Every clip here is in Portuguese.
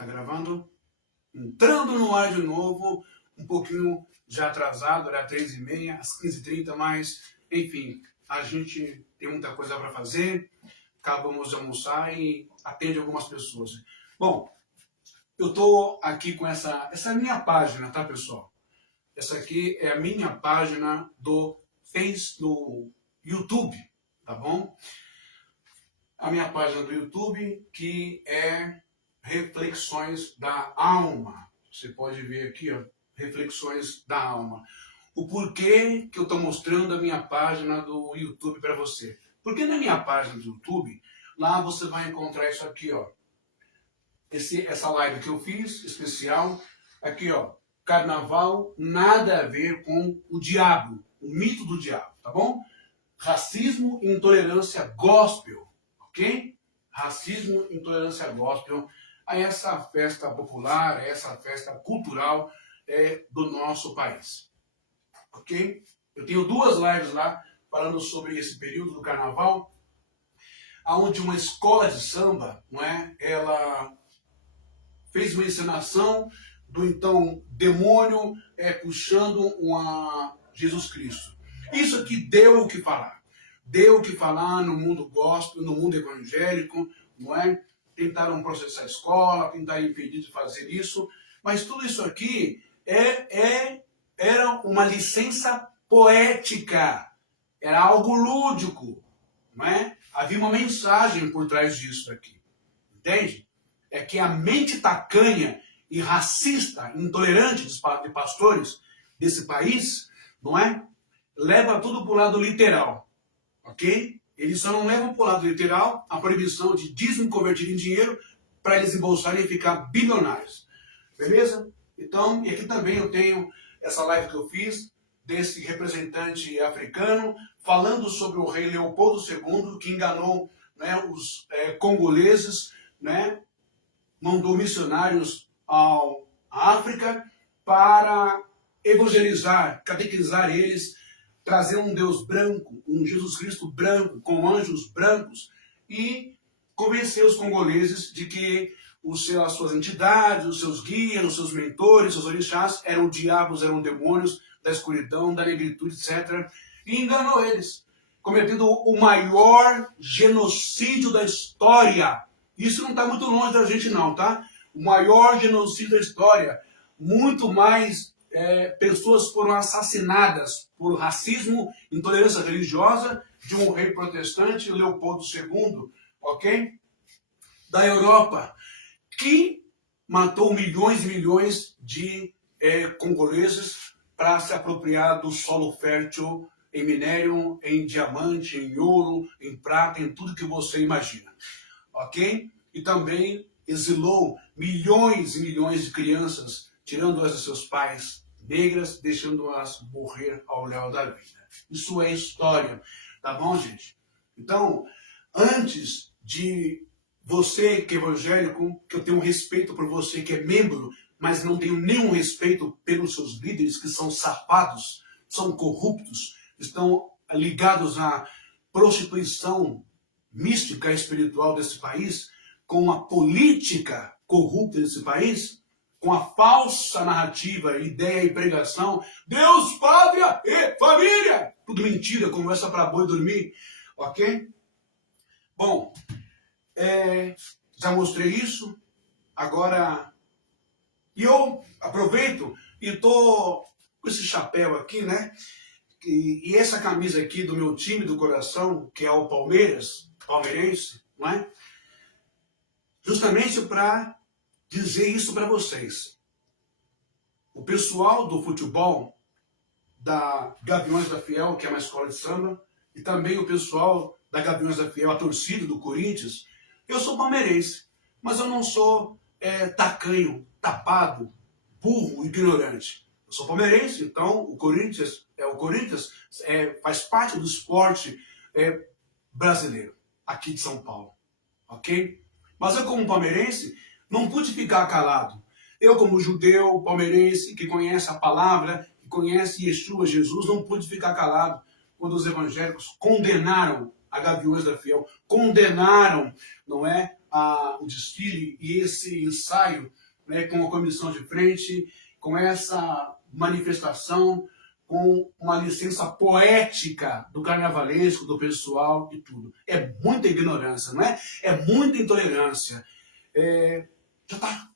Tá gravando? Entrando no ar de novo, um pouquinho já atrasado, era 13h30, às 15h30, mas, enfim, a gente tem muita coisa para fazer, acabamos de almoçar e atende algumas pessoas. Bom, eu tô aqui com essa minha página, tá, pessoal? Essa aqui é a minha página do YouTube, tá bom? A minha página do YouTube, que é Reflexões da Alma. Você pode ver aqui, ó, Reflexões da Alma. O porquê que eu estou mostrando a minha página do YouTube para você. Porque na minha página do YouTube, lá você vai encontrar isso aqui, ó. Essa live que eu fiz, especial, aqui, ó. Carnaval, nada a ver com o diabo, o mito do diabo, tá bom? Racismo e intolerância gospel, ok? Racismo e intolerância gospel a essa festa popular, a essa festa cultural do nosso país, ok? Eu tenho 2 lives lá falando sobre esse período do carnaval, onde uma escola de samba, não é? Ela fez uma encenação do então demônio puxando Jesus Cristo. Isso aqui deu o que falar. Deu o que falar no mundo gospel, no mundo evangélico, não é? Tentaram processar a escola, tentaram impedir de fazer isso, mas tudo isso aqui era uma licença poética, era algo lúdico, não é? Havia uma mensagem por trás disso aqui, entende? É que a mente tacanha e racista, intolerante de pastores desse país, não é? Leva tudo para o lado literal, ok? Eles só não levam para o lado literal a proibição de dízimo convertido em dinheiro para eles embolsarem e ficar bilionários, beleza? Então, e aqui também eu tenho essa live que eu fiz desse representante africano falando sobre o rei Leopoldo II que enganou, né, os congoleses, né? Mandou missionários à África para evangelizar, catequizar eles, trazer um Deus branco, um Jesus Cristo branco, com anjos brancos, e convencer os congoleses de que as suas entidades, os seus guias, os seus mentores, os seus orixás eram diabos, eram demônios da escuridão, da negritude, etc. E enganou eles, cometendo o maior genocídio da história. Isso não está muito longe da gente não, tá? O maior genocídio da história. Muito mais pessoas foram assassinadas por racismo, intolerância religiosa de um rei protestante, Leopoldo II, ok? Da Europa, que matou milhões e milhões de congoleses para se apropriar do solo fértil em minério, em diamante, em ouro, em prata, em tudo que você imagina. Ok? E também exilou milhões e milhões de crianças, tirando-as de seus pais negras, deixando-as morrer ao léu da vida. Isso é história, tá bom, gente? Então, antes de você que é evangélico, que eu tenho um respeito por você que é membro, mas não tenho nenhum respeito pelos seus líderes que são safados, são corruptos, estão ligados à prostituição mística espiritual desse país, com a política corrupta desse país, com a falsa narrativa, ideia e pregação, Deus, pátria e família, tudo mentira, conversa para boi dormir, ok? Bom, já mostrei isso, agora, e eu aproveito e tô com esse chapéu aqui, né? E essa camisa aqui do meu time do coração, que é o Palmeiras, palmeirense, não é? Justamente para dizer isso para vocês. O pessoal do futebol, da Gaviões da Fiel, que é uma escola de samba, e também o pessoal da Gaviões da Fiel, a torcida do Corinthians, eu sou palmeirense, mas eu não sou tacanho, tapado, burro, ignorante. Eu sou palmeirense, então o Corinthians faz parte do esporte brasileiro, aqui de São Paulo, ok? Mas eu, como palmeirense, não pude ficar calado. Eu, como judeu palmeirense, que conhece a palavra, que conhece Yeshua, Jesus, não pude ficar calado quando os evangélicos condenaram a Gaviões da Fiel, condenaram, não é, o desfile e esse ensaio, né, com a comissão de frente, com essa manifestação, com uma licença poética do carnavalesco, do pessoal e tudo. É muita ignorância, não é? É muita intolerância. Já tá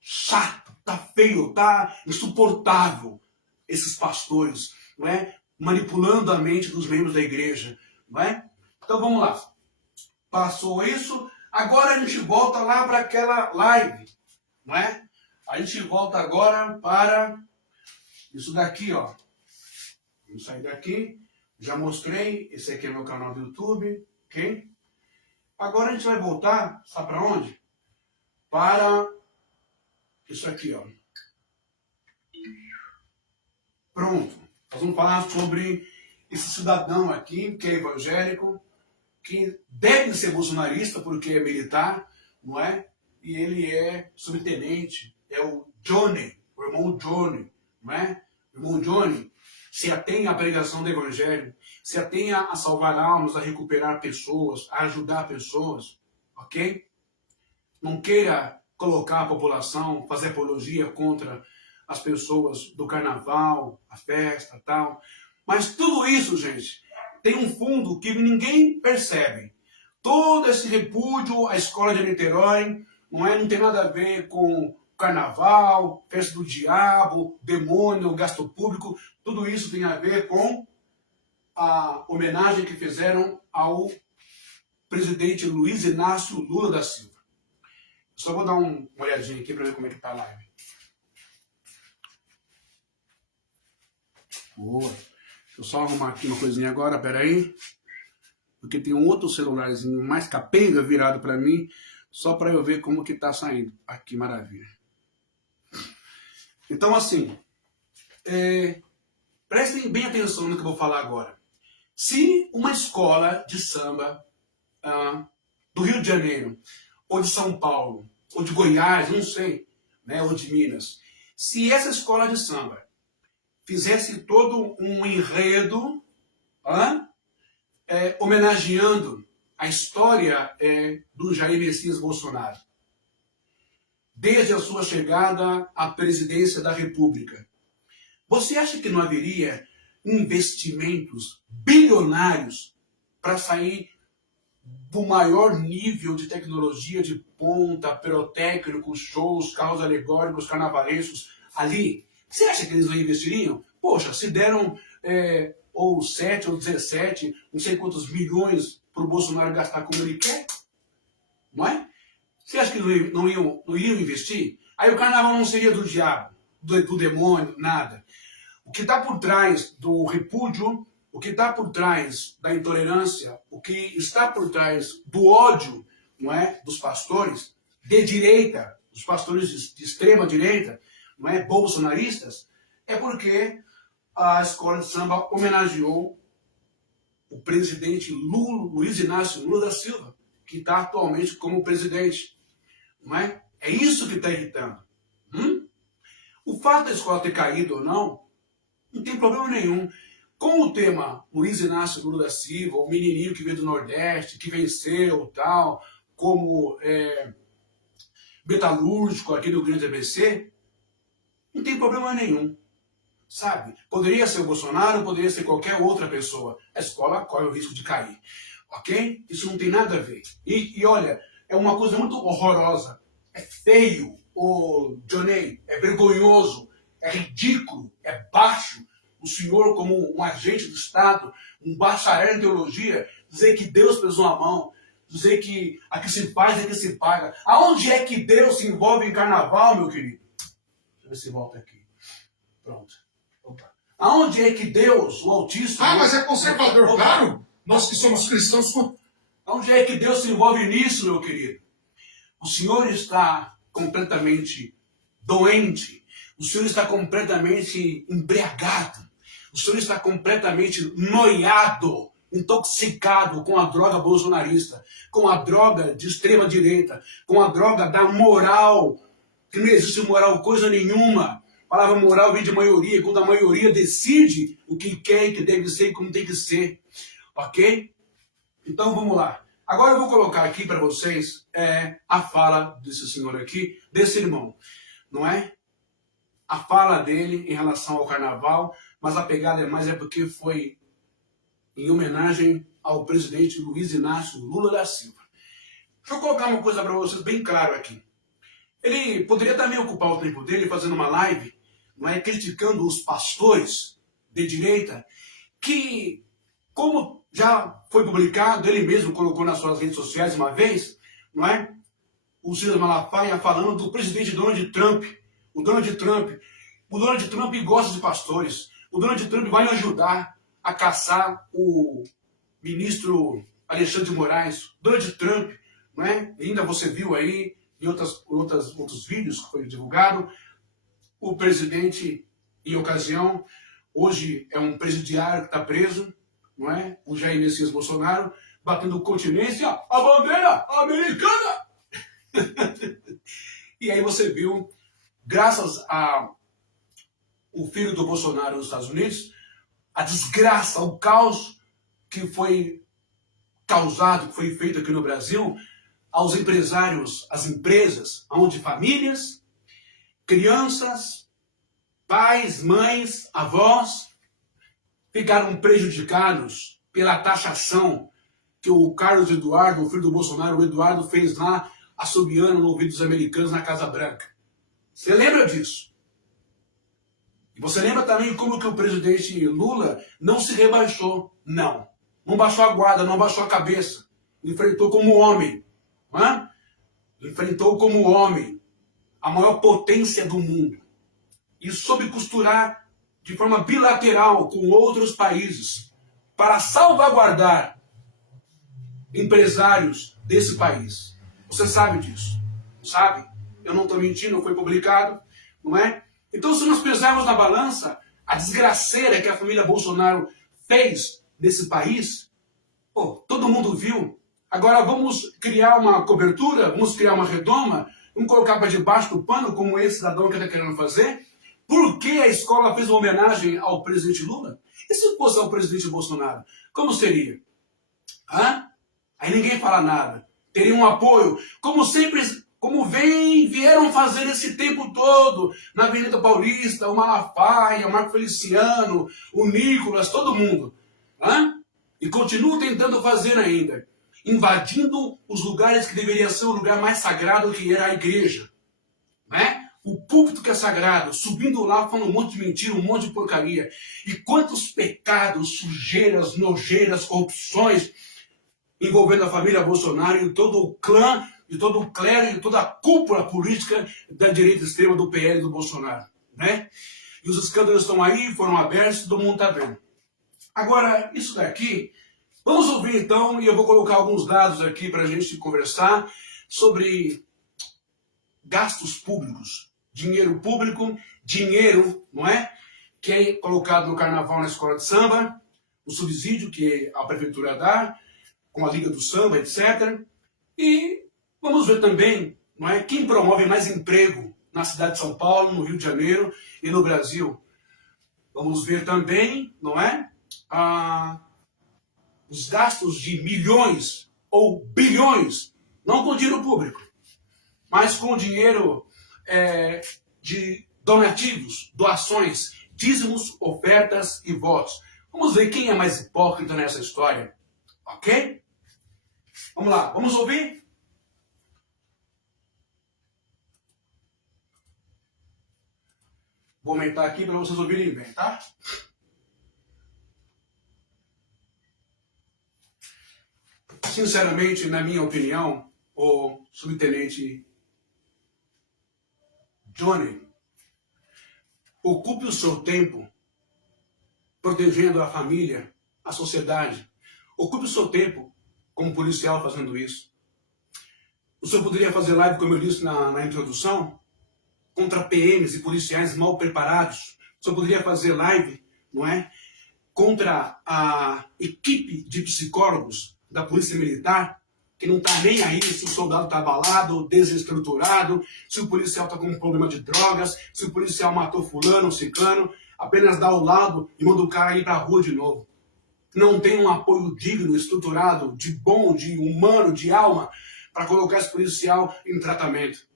chato, tá feio, tá insuportável esses pastores, não é? Manipulando a mente dos membros da igreja, não é? Então vamos lá. Passou isso, agora a gente volta lá para aquela live, não é? A gente volta agora para isso daqui, ó. Vamos sair daqui. Já mostrei, esse aqui é meu canal do YouTube, ok? Agora a gente vai voltar, sabe para onde? Para isso aqui, ó. Pronto. Nós vamos falar sobre esse cidadão aqui, que é evangélico, que deve ser bolsonarista porque é militar, não é? E ele é subtenente, é o Johnny, o irmão Johnny, não é? O irmão Johnny se atém à pregação do evangelho, se atém a salvar almas, a recuperar pessoas, a ajudar pessoas, ok? Não queira colocar a população, fazer apologia contra as pessoas do carnaval, a festa, tal. Mas tudo isso, gente, tem um fundo que ninguém percebe. Todo esse repúdio à escola de Niterói não tem nada a ver com carnaval, festa do diabo, demônio, gasto público. Tudo isso tem a ver com a homenagem que fizeram ao presidente Luiz Inácio Lula da Silva. Só vou dar uma olhadinha aqui para ver como é que tá a live. Boa. Deixa eu só arrumar aqui uma coisinha agora, peraí. Porque tem um outro celularzinho mais capenga virado para mim, só para eu ver como que tá saindo. Aqui, maravilha. Então, assim, prestem bem atenção no que eu vou falar agora. Se uma escola de samba do Rio de Janeiro, ou de São Paulo, ou de Goiás, não sei, né, ou de Minas, se essa escola de samba fizesse todo um enredo homenageando a história do Jair Messias Bolsonaro, desde a sua chegada à presidência da República, você acha que não haveria investimentos bilionários para sair do maior nível de tecnologia de ponta, pirotécnicos, shows, carros alegóricos, carnavalescos ali? Você acha que eles não investiriam? Poxa, se deram ou 7 ou 17, não sei quantos milhões para o Bolsonaro gastar como ele quer, não é? Você acha que não iam investir? Aí o carnaval não seria do diabo, do demônio, nada. O que está por trás do repúdio, o que está por trás da intolerância, o que está por trás do ódio, não é, dos pastores de direita, dos pastores de extrema direita, não é, bolsonaristas, é porque a escola de samba homenageou o presidente Luiz Inácio Lula da Silva, que está atualmente como presidente. Não é? É isso que está irritando. O fato da escola ter caído ou não tem problema nenhum. Com o tema Luiz Inácio Lula da Silva, o menininho que veio do Nordeste, que venceu, tal, como metalúrgico aqui no Grande ABC, não tem problema nenhum. Sabe? Poderia ser o Bolsonaro, poderia ser qualquer outra pessoa. A escola corre o risco de cair. Ok? Isso não tem nada a ver. E olha, é uma coisa muito horrorosa. É feio, Johnny, é vergonhoso, é ridículo, é baixo. O senhor, como um agente do Estado, um bacharel em teologia, dizer que Deus pesou a mão, dizer que a que se faz é que se paga. Aonde é que Deus se envolve em carnaval, meu querido? Deixa eu ver se volta aqui. Pronto. Opa. Aonde é que Deus, o Altíssimo... mas é conservador, claro. Nós que somos cristãos... Aonde é que Deus se envolve nisso, meu querido? O senhor está completamente doente. O senhor está completamente embriagado. O senhor está completamente noiado, intoxicado com a droga bolsonarista, com a droga de extrema direita, com a droga da moral, que não existe moral coisa nenhuma. A palavra moral vem de maioria, quando a maioria decide o que quer e que deve ser e como tem que ser. Ok? Então vamos lá. Agora eu vou colocar aqui para vocês a fala desse senhor aqui, desse irmão, não é? A fala dele em relação ao carnaval, mas a pegada é porque foi em homenagem ao presidente Luiz Inácio Lula da Silva. Deixa eu colocar uma coisa para vocês bem claro aqui. Ele poderia também ocupar o tempo dele fazendo uma live, não é, criticando os pastores de direita, que, como já foi publicado, ele mesmo colocou nas suas redes sociais uma vez, não é? O Silas Malafaia falando do presidente Donald Trump. O Donald Trump gosta de pastores. O Donald Trump vai ajudar a caçar o ministro Alexandre de Moraes. Donald Trump, não é? Ainda você viu aí em outros vídeos que foi divulgado, o presidente, em ocasião, hoje é um presidiário que está preso, não é? O Jair Messias Bolsonaro, batendo continência, a bandeira americana! E aí você viu, graças ao filho do Bolsonaro nos Estados Unidos, a desgraça, o caos que foi causado, que foi feito aqui no Brasil, aos empresários, às empresas, onde famílias, crianças, pais, mães, avós, ficaram prejudicados pela taxação que o Carlos Eduardo, o filho do Bolsonaro, o Eduardo, fez lá, assobiando no ouvido dos americanos na Casa Branca. Você lembra disso? E você lembra também como que o presidente Lula não se rebaixou? Não. Não baixou a guarda, não baixou a cabeça. Enfrentou como homem. Não é? Enfrentou como homem a maior potência do mundo. E soube costurar de forma bilateral com outros países para salvaguardar empresários desse país. Você sabe disso, sabe? Eu não estou mentindo, foi publicado, não é? Então, se nós pesarmos na balança a desgraceira que a família Bolsonaro fez nesse país, pô, todo mundo viu. Agora vamos criar uma cobertura, vamos criar uma redoma, vamos colocar para debaixo do pano, como esse cidadão que está querendo fazer. Por que a escola fez uma homenagem ao presidente Lula? E se fosse ao presidente Bolsonaro? Como seria? Hã? Aí ninguém fala nada. Teria um apoio, como sempre, como vieram fazer esse tempo todo, na Avenida Paulista, o Malafaia, o Marco Feliciano, o Nicolas, todo mundo. Hã? E continuam tentando fazer ainda, invadindo os lugares que deveria ser o lugar mais sagrado, que era a igreja. Né? O púlpito que é sagrado, subindo lá falando um monte de mentira, um monte de porcaria. E quantos pecados, sujeiras, nojeiras, corrupções envolvendo a família Bolsonaro e todo o clã, e todo o clero, e toda a cúpula política da direita extrema do PL do Bolsonaro. Né? E os escândalos estão aí, foram abertos, todo mundo está vendo. Agora, isso daqui, vamos ouvir então, e eu vou colocar alguns dados aqui para a gente conversar sobre gastos públicos, dinheiro público, dinheiro, não é? Que é colocado no carnaval na escola de samba, o subsídio que a prefeitura dá, com a Liga do Samba, etc. E vamos ver também, não é? Quem promove mais emprego na cidade de São Paulo, no Rio de Janeiro e no Brasil. Vamos ver também, não é? Os gastos de milhões ou bilhões, não com dinheiro público, mas com dinheiro de donativos, doações, dízimos, ofertas e votos. Vamos ver quem é mais hipócrita nessa história, ok? Vamos lá, vamos ouvir? Vou aumentar aqui para vocês ouvirem bem, tá? Sinceramente, na minha opinião, o subtenente Johnny, ocupe o seu tempo protegendo a família, a sociedade. Ocupe o seu tempo como policial fazendo isso. O senhor poderia fazer live, como eu disse na introdução, contra PMs e policiais mal preparados. O senhor poderia fazer live, não é? Contra a equipe de psicólogos da Polícia Militar, que não está nem aí se o soldado está abalado, desestruturado, se o policial está com um problema de drogas, se o policial matou fulano ou ciclano, apenas dá o lado e manda o cara ir para a rua de novo. não tem um apoio digno, estruturado, de bom, de humano, de alma, para colocar esse policial em tratamento.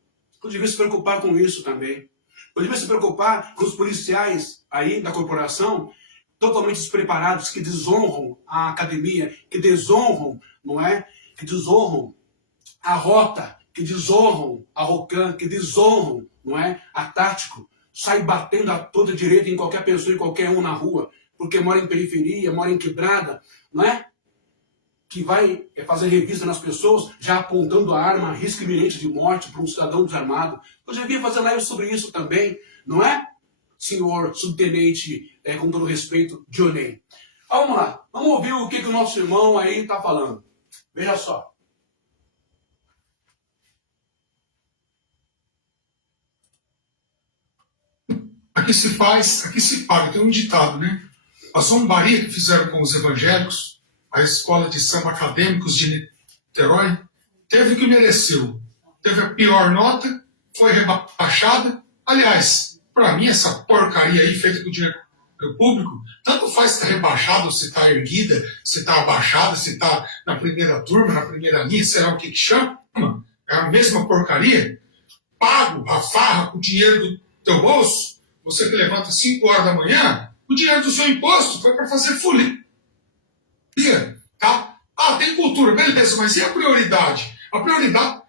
Eu devia se preocupar com isso também. Eu devia se preocupar com os policiais aí da corporação totalmente despreparados, que desonram a academia, que desonram, não é? Que desonram a rota, que desonram a ROCAN, que desonram, não é? A tático, sai batendo a toda direita em qualquer pessoa, em qualquer um na rua, porque mora em periferia, mora em quebrada, não é? Que vai fazer revista nas pessoas, já apontando a arma, risco iminente de morte para um cidadão desarmado. Eu já devia fazer live sobre isso também, não é? Senhor subtenente, com todo respeito, Dionei. Vamos lá, vamos ouvir o que o nosso irmão aí está falando. Veja só. Aqui se faz, aqui se paga. Tem um ditado, né? A zombaria que fizeram com os evangélicos, a escola de samba acadêmicos de Niterói, teve o que mereceu. Teve a pior nota, foi rebaixada. Aliás, para mim, essa porcaria aí feita com o dinheiro público, tanto faz se está rebaixada, ou se está erguida, se está abaixada, se está na primeira turma, na primeira linha, sei lá o que chama. É a mesma porcaria. Pago a farra com o dinheiro do teu bolso. Você que levanta 5 horas da manhã, o dinheiro do seu imposto foi para fazer folia. Tá? Ah, tem cultura, beleza, mas e a prioridade? A prioridade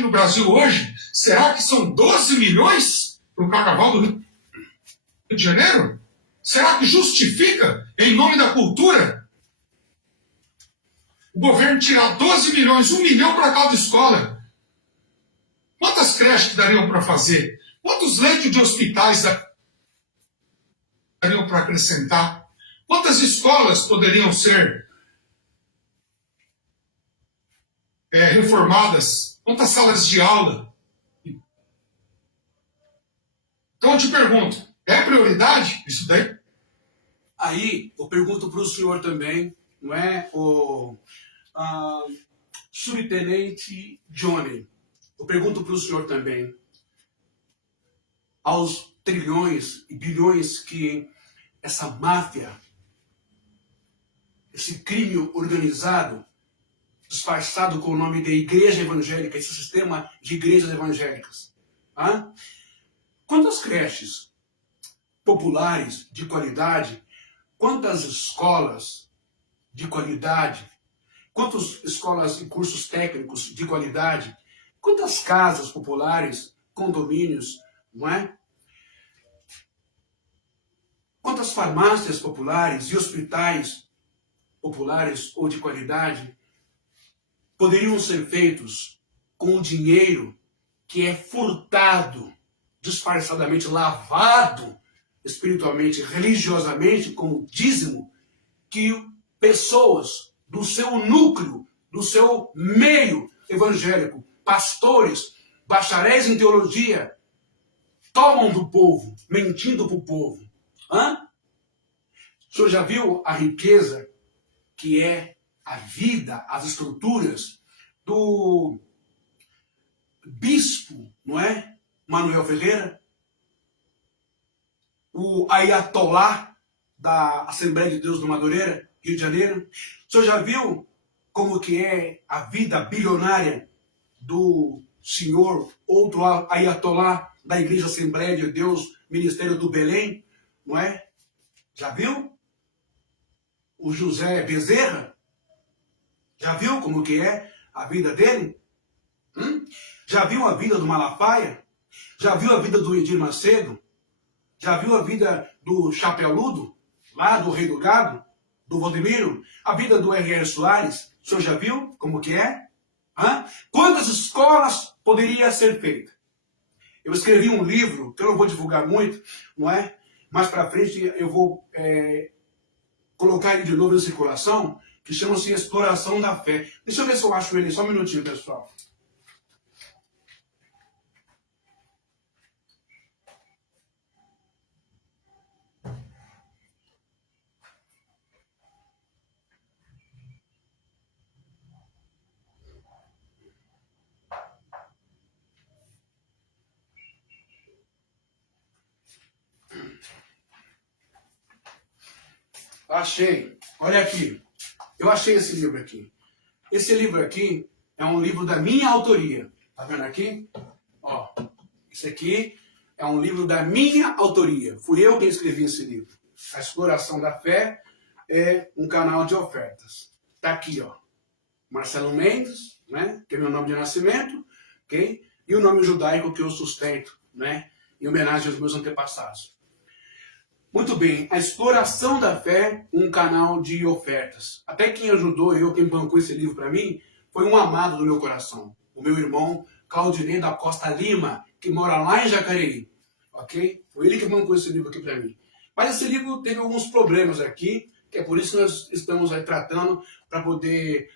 no Brasil hoje, será que são 12 milhões para o Carnaval do Rio de Janeiro? Será que justifica, em nome da cultura, o governo tirar 12 milhões, 1 milhão para cada escola? Quantas creches que dariam para fazer? Quantos leitos de hospitais dariam para acrescentar? Quantas escolas poderiam ser reformadas? Quantas salas de aula? Então eu te pergunto, é prioridade isso daí? Aí eu pergunto para o senhor também, não é, o subtenente Johnny, eu pergunto para o senhor também, aos trilhões e bilhões que essa máfia, esse crime organizado, disfarçado com o nome de igreja evangélica, esse sistema de igrejas evangélicas. Hein? Quantas creches populares de qualidade, quantas escolas de qualidade, quantas escolas e cursos técnicos de qualidade, quantas casas populares, condomínios, não é? Quantas farmácias populares e hospitais populares ou de qualidade poderiam ser feitos com o dinheiro que é furtado, disfarçadamente lavado, espiritualmente, religiosamente, como dízimo, que pessoas do seu núcleo, do seu meio evangélico, pastores, bacharéis em teologia, tomam do povo, mentindo para o povo. Hã? O senhor já viu a riqueza que é a vida, as estruturas do bispo, não é? Manuel Ferreira, o Ayatollah da Assembleia de Deus do Madureira, Rio de Janeiro. O senhor já viu como que é a vida bilionária do senhor, outro Ayatollah da Igreja Assembleia de Deus, Ministério do Belém, não é? Já viu? O José Bezerra? Já viu como que é a vida dele? Já viu a vida do Malafaia? Já viu a vida do Edir Macedo? Já viu a vida do Chapeuludo? Lá do Rei do Gado? Do Valdemiro? A vida do R.R. Soares? O senhor já viu como que é? Quantas escolas poderia ser feita? Eu escrevi um livro, que eu não vou divulgar muito, não é? Mais para frente eu vou colocar ele de novo em circulação, que chama-se Exploração da Fé. Deixa eu ver se eu acho ele, só um minutinho, pessoal. Achei. Olha aqui, eu achei esse livro aqui. Esse livro aqui é um livro da minha autoria. Tá vendo aqui? Ó, esse aqui é um livro da minha autoria. Fui eu quem escrevi esse livro. A Exploração da Fé é um canal de ofertas. Tá aqui, ó. Marcelo Mendes, né? Que é meu nome de nascimento, ok? E o nome judaico que eu sustento, né? Em homenagem aos meus antepassados. Muito bem, a Exploração da Fé, um canal de ofertas. Até quem ajudou eu, quem bancou esse livro para mim, foi um amado do meu coração. O meu irmão Claudinei da Costa Lima, que mora lá em Jacareí. Ok? Foi ele que bancou esse livro aqui para mim. Mas esse livro teve alguns problemas aqui, que é por isso que nós estamos aí tratando para poder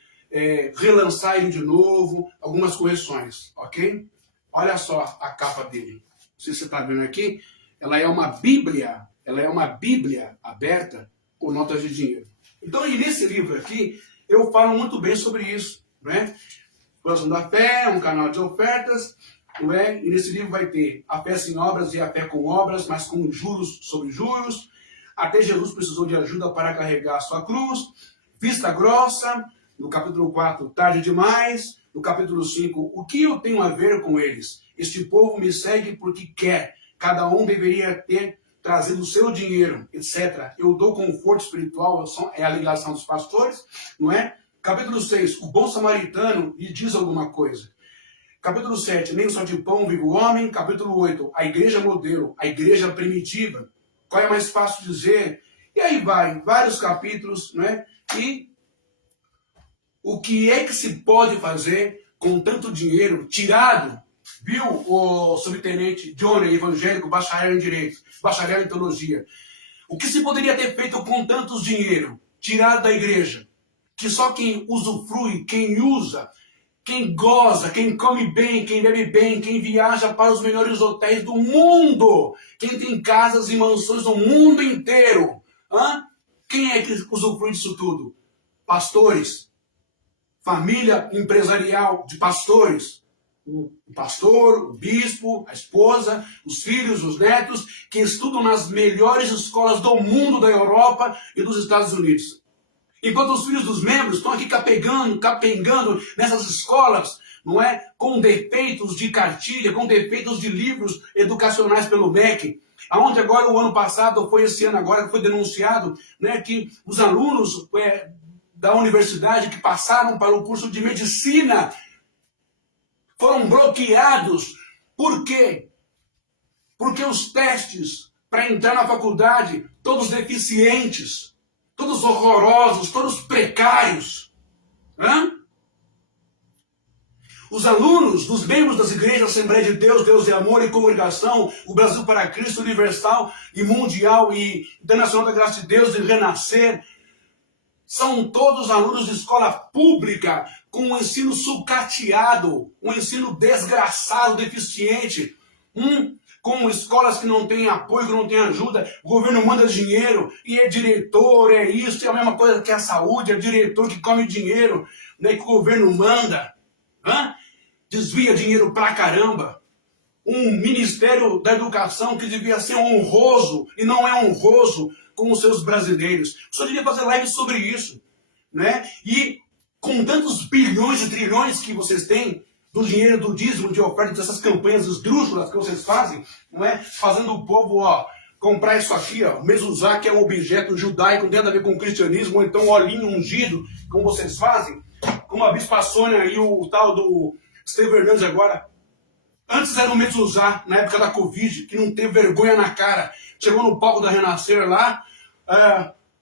relançar ele de novo, algumas correções. Ok? Olha só a capa dele. Não sei se você está vendo aqui. Ela é uma Bíblia. Ela é uma Bíblia aberta com notas de dinheiro. Então, e nesse livro aqui, eu falo muito bem sobre isso, né? Exploração da Fé, um canal de ofertas, não é? E nesse livro vai ter a fé sem obras e a fé com obras, mas com juros sobre juros. Até Jesus precisou de ajuda para carregar a sua cruz. Vista grossa, no capítulo 4, tarde demais. No capítulo 5, o que eu tenho a ver com eles? Este povo me segue porque quer. Cada um deveria ter trazendo o seu dinheiro, etc. Eu dou conforto espiritual, é a ligação dos pastores, não é? Capítulo 6, o bom samaritano lhe diz alguma coisa. Capítulo 7, nem só de pão vive o homem. Capítulo 8, a igreja modelo, a igreja primitiva. Qual é mais fácil dizer? E aí vai, vários capítulos, né? E o que é que se pode fazer com tanto dinheiro tirado? Viu o subtenente Johnny, evangélico, bacharel em Direito, bacharel em Teologia? O que se poderia ter feito com tantos dinheiro tirado da igreja? Que só quem usufrui, quem usa, quem goza, quem come bem, quem bebe bem, quem viaja para os melhores hotéis do mundo, quem tem casas e mansões no mundo inteiro. Quem é que usufrui disso tudo? Pastores, família empresarial de pastores. O pastor, o bispo, a esposa, os filhos, os netos, que estudam nas melhores escolas do mundo, da Europa e dos Estados Unidos. Enquanto os filhos dos membros estão aqui capengando nessas escolas, não é? Com defeitos de cartilha, com defeitos de livros educacionais pelo MEC, aonde agora o ano passado, foi esse ano agora que foi denunciado, né, que os alunos da universidade que passaram para o curso de medicina foram bloqueados. Por quê? Porque os testes para entrar na faculdade, todos deficientes, todos horrorosos, todos precários. Os alunos dos membros das igrejas Assembleia de Deus, Deus e Amor e Congregação, o Brasil para Cristo, Universal e Mundial e Internacional da Graça de Deus e Renascer, são todos alunos de escola pública, com um ensino sucateado, um ensino desgraçado, deficiente, com escolas que não têm apoio, que não têm ajuda, o governo manda dinheiro, e é diretor, é isso, é a mesma coisa que a saúde, é diretor que come dinheiro, né, que o governo manda, desvia dinheiro pra caramba. Um Ministério da Educação que devia ser honroso, e não é honroso com os seus brasileiros. Só devia fazer live sobre isso, né? E com tantos bilhões e trilhões que vocês têm do dinheiro do dízimo, de oferta, dessas campanhas esdrúxulas que vocês fazem, não é? Fazendo o povo, comprar isso aqui, mezuzá, que é um objeto judaico, não tem nada a ver com o cristianismo, ou então olhinho ungido, como vocês fazem, como a Bispa Sônia e o tal do Estevão Hernandes agora. Antes era o mezuzá, na época da Covid, que não teve vergonha na cara. Chegou no palco da Renascer lá,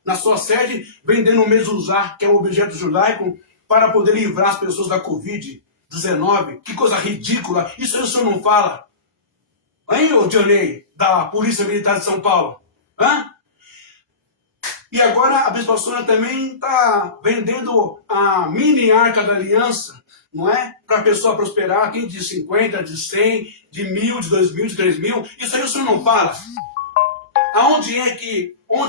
na sua sede, vendendo o mezuzá, que é um objeto judaico, para poder livrar as pessoas da Covid-19. Que coisa ridícula. Isso aí o senhor não fala. Hein, ô Johnny, da Polícia Militar de São Paulo? E agora a Bispa Sônia também está vendendo a mini Arca da Aliança, não é? Para a pessoa prosperar, quem de 50, de 100, de 1.000, de 2.000, de 3.000. Isso aí o senhor não fala. Onde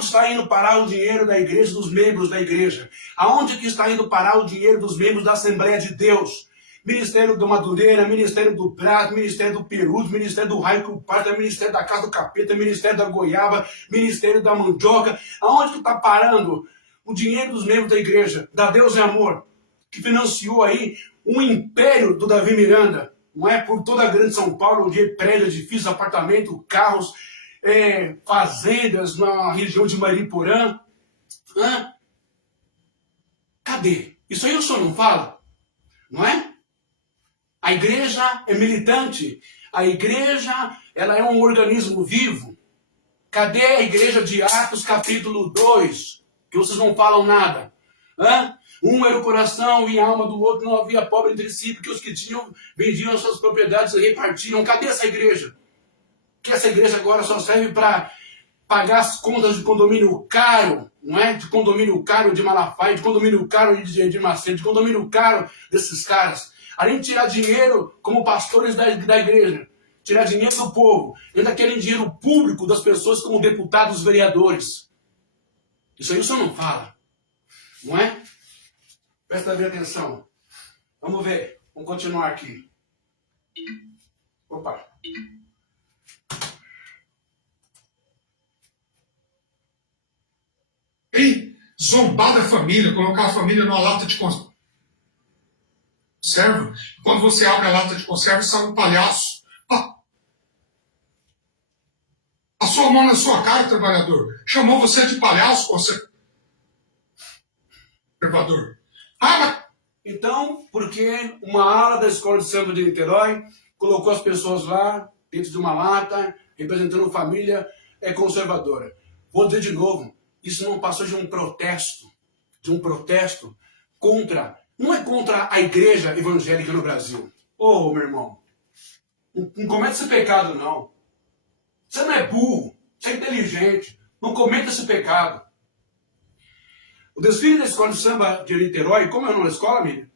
está indo parar o dinheiro da igreja, dos membros da igreja? Aonde que está indo parar o dinheiro dos membros da Assembleia de Deus? Ministério do Madureira, Ministério do Prato, Ministério do Peruso, Ministério do Raio que o Parta, Ministério da Casa do Capeta, Ministério da Goiaba, Ministério da Mandioca. Aonde que está parando o dinheiro dos membros da igreja, da Deus é Amor, que financiou aí um império do Davi Miranda, não é? Por toda a grande São Paulo, onde prédios, edifícios, apartamentos, carros, fazendas na região de Mariporã. Cadê? Isso aí o senhor não fala? Não é? A igreja é militante. A igreja, ela é um organismo vivo. Cadê a igreja de Atos capítulo 2? Que vocês não falam nada. Um era o coração e a alma do outro, não havia pobre entre si, porque os que tinham vendiam as suas propriedades e repartiam. Cadê essa igreja? Que essa igreja agora só serve para pagar as contas de condomínio caro, não é? De condomínio caro de Malafaia, de condomínio caro de Macedo, de condomínio caro desses caras. Além de tirar dinheiro como pastores da igreja, tirar dinheiro do povo, ainda querem dinheiro público das pessoas como deputados, vereadores. Isso aí o senhor não fala, não é? Presta bem atenção. Vamos ver, vamos continuar aqui. Opa. E zombar da família, colocar a família numa lata de conserva. Quando você abre a lata de conserva, sai um palhaço. Passou a mão na sua cara, trabalhador. Chamou você de palhaço, conservador. Então, porque uma ala da Escola de Samba de Niterói colocou as pessoas lá, dentro de uma lata, representando família conservadora. Vou dizer de novo, isso não passou de um protesto contra, não é contra a igreja evangélica no Brasil. Ô, meu irmão, não cometa esse pecado, não. Você não é burro, você é inteligente, não cometa esse pecado. O desfile da Escola de Samba de Niterói, como é o nome da escola, Miriam?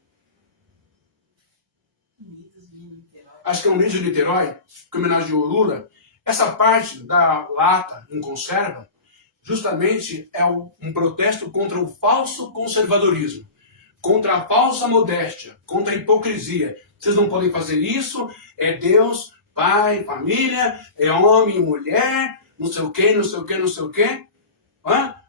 Acho que é Unidos de Niterói, que homenageou o Lula. Essa parte da lata em conserva, justamente é um protesto contra o falso conservadorismo, contra a falsa modéstia, contra a hipocrisia. Vocês não podem fazer isso, é Deus, pai, família, é homem e mulher, não sei o que, não sei o que, não sei o que.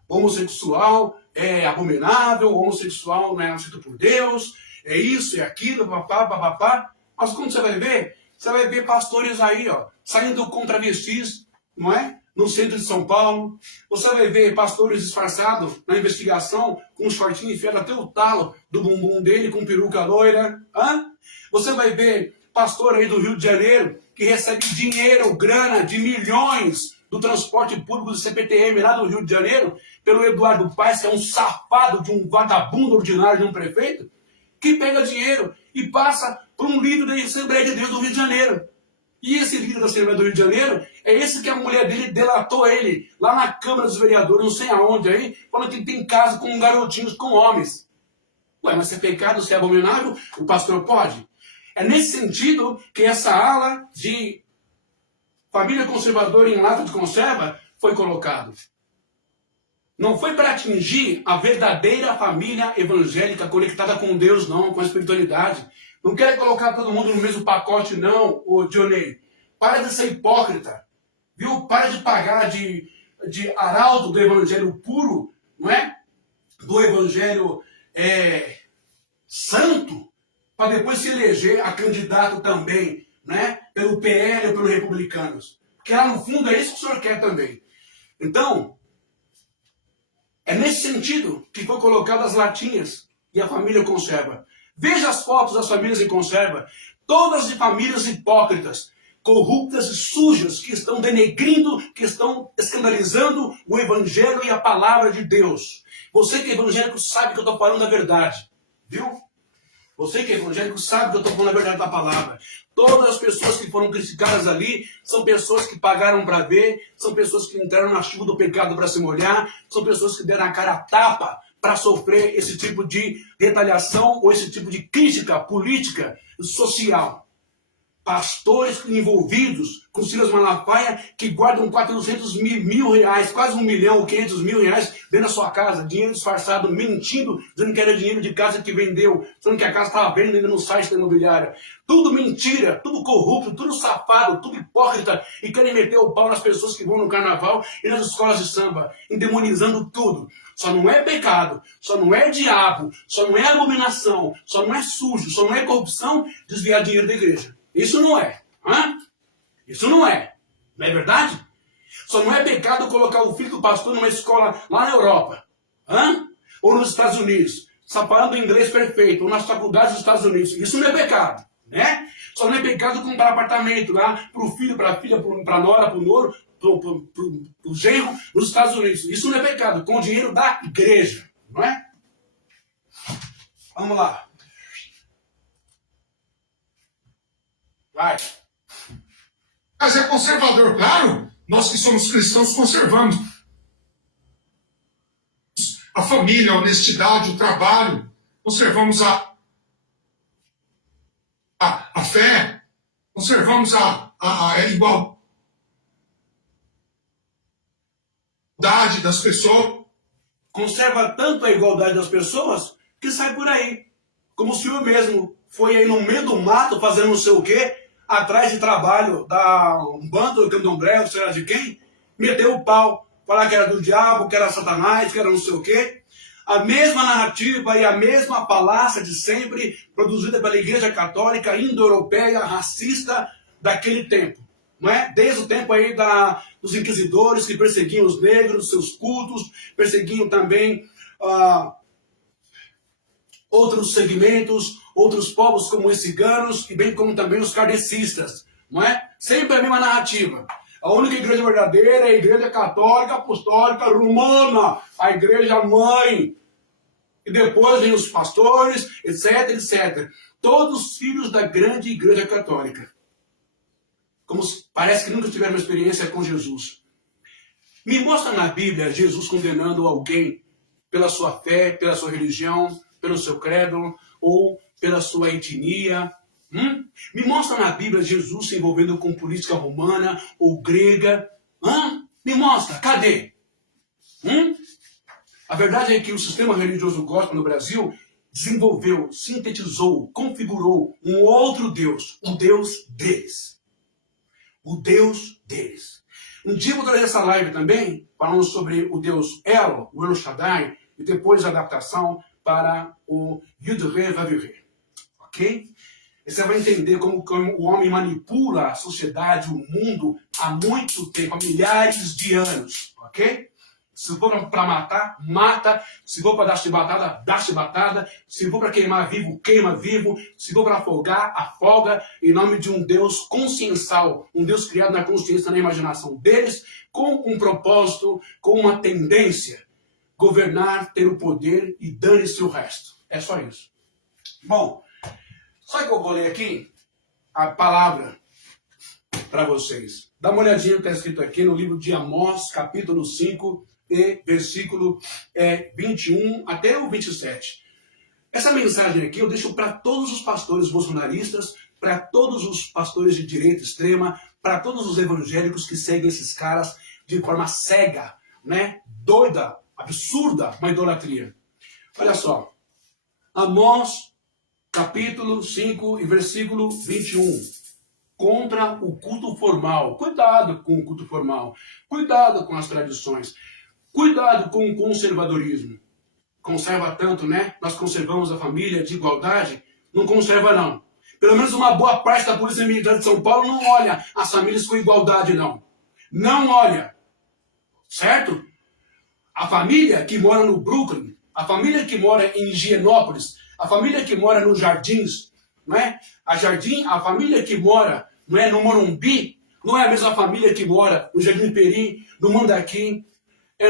Homossexual é abominável, homossexual não é aceito por Deus, é isso, é aquilo, papapá. Mas quando você vai ver pastores aí, ó, saindo com travestis, não é? No centro de São Paulo. Você vai ver pastores disfarçados na investigação, com um shortinho enfiado até o talo do bumbum dele, com peruca loira. Você vai ver pastor aí do Rio de Janeiro, que recebe dinheiro, grana de milhões do transporte público do CPTM lá do Rio de Janeiro, pelo Eduardo Paes, que é um safado de um vagabundo ordinário de um prefeito, que pega dinheiro e passa por um líder da Assembleia de Deus do Rio de Janeiro. E esse líder da Assembleia do Rio de Janeiro é esse que a mulher dele delatou ele lá na Câmara dos Vereadores, não sei aonde aí, falando que ele tem caso com garotinhos, com homens. Ué, mas se é pecado, se é abominável, o pastor pode? É nesse sentido que essa ala de família conservadora em lata de conserva foi colocado. Não foi para atingir a verdadeira família evangélica conectada com Deus, não, com a espiritualidade. Não quer colocar todo mundo no mesmo pacote, não, ô Dionei. Para de ser hipócrita, viu? Para de pagar de arauto do evangelho puro, não é? Do evangelho santo, para depois se eleger a candidato também, né? Pelo PL ou pelos republicanos. Porque lá no fundo é isso que o senhor quer também. Então, é nesse sentido que foi colocado as latinhas e a família conserva. Veja as fotos das famílias em conserva. Todas de famílias hipócritas, corruptas e sujas, que estão denegrindo, que estão escandalizando o evangelho e a palavra de Deus. Você que é evangélico sabe que eu estou falando a verdade. Viu? Você que é evangélico sabe que eu estou falando a verdade da palavra. Todas as pessoas que foram criticadas ali são pessoas que pagaram para ver, são pessoas que entraram na chuva do pecado para se molhar, são pessoas que deram a cara a tapa para sofrer esse tipo de retaliação ou esse tipo de crítica política, social. pastores envolvidos com Silas Malafaia que guardam 400 mil reais, quase 1 milhão, 500 mil reais dentro da sua casa, dinheiro disfarçado, mentindo, dizendo que era dinheiro de casa que vendeu, dizendo que a casa estava vendo ainda no site da imobiliária. Tudo mentira, tudo corrupto, tudo safado, tudo hipócrita, e querem meter o pau nas pessoas que vão no carnaval e nas escolas de samba, endemonizando tudo. Só não é pecado, só não é diabo, só não é abominação, só não é sujo, só não é corrupção desviar dinheiro da igreja. Isso não é. Hã? Isso não é. Não é verdade? Só não é pecado colocar o filho do pastor numa escola lá na Europa. Hã? Ou nos Estados Unidos. Falando inglês perfeito. Ou nas faculdades dos Estados Unidos. Isso não é pecado. Né? Só não é pecado comprar apartamento lá para o filho, para a filha, para a nora, para o noro, para o genro nos Estados Unidos. Isso não é pecado. Com o dinheiro da igreja. Não é? Vamos lá. Vai. Mas é conservador, claro. Nós que somos cristãos conservamos a família, a honestidade, o trabalho. Conservamos a fé. Conservamos a igualdade das pessoas. Conserva tanto a igualdade das pessoas que sai por aí. Como o senhor mesmo foi aí no meio do mato fazendo não sei o quê, atrás de trabalho da um bando do candomblé, ou sei lá de quem, meteu o pau, falar que era do diabo, que era Satanás, que era não sei o quê. A mesma narrativa e a mesma falácia de sempre, produzida pela Igreja Católica indo-europeia, racista daquele tempo. Não é? Desde o tempo aí dos inquisidores que perseguiam os negros, seus cultos, perseguiam também outros segmentos, outros povos como os ciganos, e bem como também os kardecistas, não é? Sempre a mesma narrativa. A única igreja verdadeira é a Igreja Católica Apostólica Romana, a igreja mãe. E depois vem os pastores, etc, etc. Todos filhos da grande Igreja Católica. Como parece que nunca tiveram uma experiência com Jesus. Me mostra na Bíblia Jesus condenando alguém pela sua fé, pela sua religião, pelo seu credo ou pela sua etnia. Me mostra na Bíblia Jesus se envolvendo com política romana ou grega. Me mostra, cadê? A verdade é que o sistema religioso gospel no Brasil desenvolveu, sintetizou, configurou um outro Deus, o Deus deles. O Deus deles. Um dia eu vou trazer essa live também, falando sobre o Deus El, o El Shaddai, e depois a adaptação para o Yud-Re Vav-Re. Ok? E você vai entender como o homem manipula a sociedade, o mundo, há muito tempo, há milhares de anos. Ok? Se for para matar, mata. Se for para dar chibatada, dá chibatada. Se for para queimar vivo, queima vivo. Se for para afogar, afoga. Em nome de um Deus consciencial. Um Deus criado na consciência, na imaginação deles, com um propósito, com uma tendência. Governar, ter o poder e dane-se o resto. É só isso. Bom, só que eu vou ler aqui a palavra para vocês. Dá uma olhadinha no que está escrito aqui no livro de Amós, capítulo 5, e versículo 21 até o 27. Essa mensagem aqui eu deixo para todos os pastores bolsonaristas, para todos os pastores de direita extrema, para todos os evangélicos que seguem esses caras de forma cega, né? Doida, absurda, uma idolatria. Olha só. Amós, capítulo 5 e versículo 21. Contra o culto formal. Cuidado com o culto formal. Cuidado com as tradições. Cuidado com o conservadorismo. Conserva tanto, né? Nós conservamos a família de igualdade. Não conserva, não. Pelo menos uma boa parte da Polícia Militar de São Paulo não olha as famílias com igualdade, não. Não olha. Certo? A família que mora no Brooklyn, a família que mora em Higienópolis, a família que mora nos Jardins, não é? A família que mora, não é, no Morumbi, não é a mesma família que mora no Jardim Peri, no Mandaqui,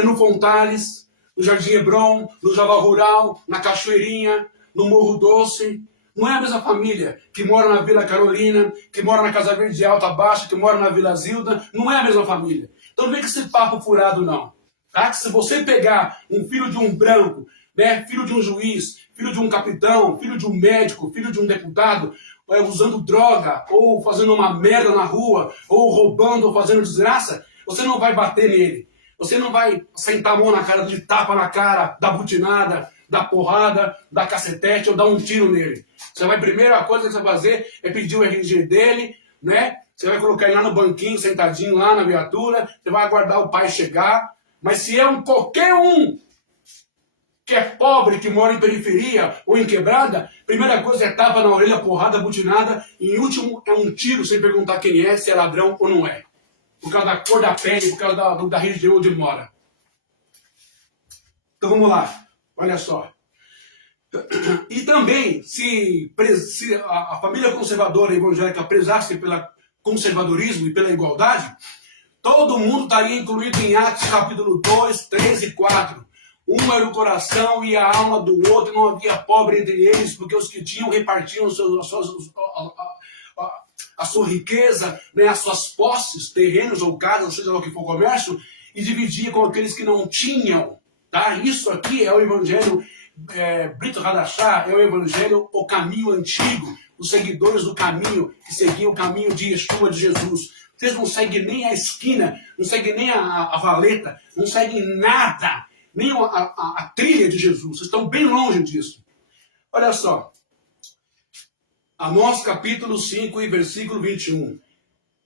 no Fontales, no Jardim Hebron, no Java Rural, na Cachoeirinha, no Morro Doce. Não é a mesma família que mora na Vila Carolina, que mora na Casa Verde Alta Baixa, que mora na Vila Zilda. Não é a mesma família. Então não vem com esse papo furado, não. Tá? Que se você pegar um filho de um branco, né, filho de um juiz, filho de um capitão, filho de um médico, filho de um deputado, usando droga, ou fazendo uma merda na rua, ou roubando, ou fazendo desgraça, você não vai bater nele. Você não vai sentar a mão na cara, de tapa na cara, dar butinada, dar porrada, dar cacetete ou dar um tiro nele. Você vai, a primeira coisa que você vai fazer é pedir o RG dele, né? Você vai colocar ele lá no banquinho, sentadinho lá na viatura, você vai aguardar o pai chegar. Mas se é qualquer um que é pobre, que mora em periferia ou em quebrada, primeira coisa é tapa na orelha, porrada, butinada, e em último é um tiro sem perguntar quem é, se é ladrão ou não é. Por causa da cor da pele, por causa da região onde mora. Então vamos lá, olha só. E também, se a família conservadora evangélica prezasse pelo conservadorismo e pela igualdade, todo mundo estaria incluído em Atos capítulo 2, 3 e 4. Um era o coração e a alma do outro, não havia pobre entre eles, porque os que tinham repartiam a sua riqueza, né, as suas posses, terrenos ou casas, seja lá o que for comércio, e dividia com aqueles que não tinham. Tá? Isso aqui é o evangelho Brito Hadashah, é o evangelho, o caminho antigo, os seguidores do caminho, que seguiam o caminho de Yeshua, de Jesus. Vocês não seguem nem a esquina, não seguem nem a valeta, não seguem nada, nem a trilha de Jesus. Vocês estão bem longe disso. Olha só. Amós capítulo 5 e versículo 21.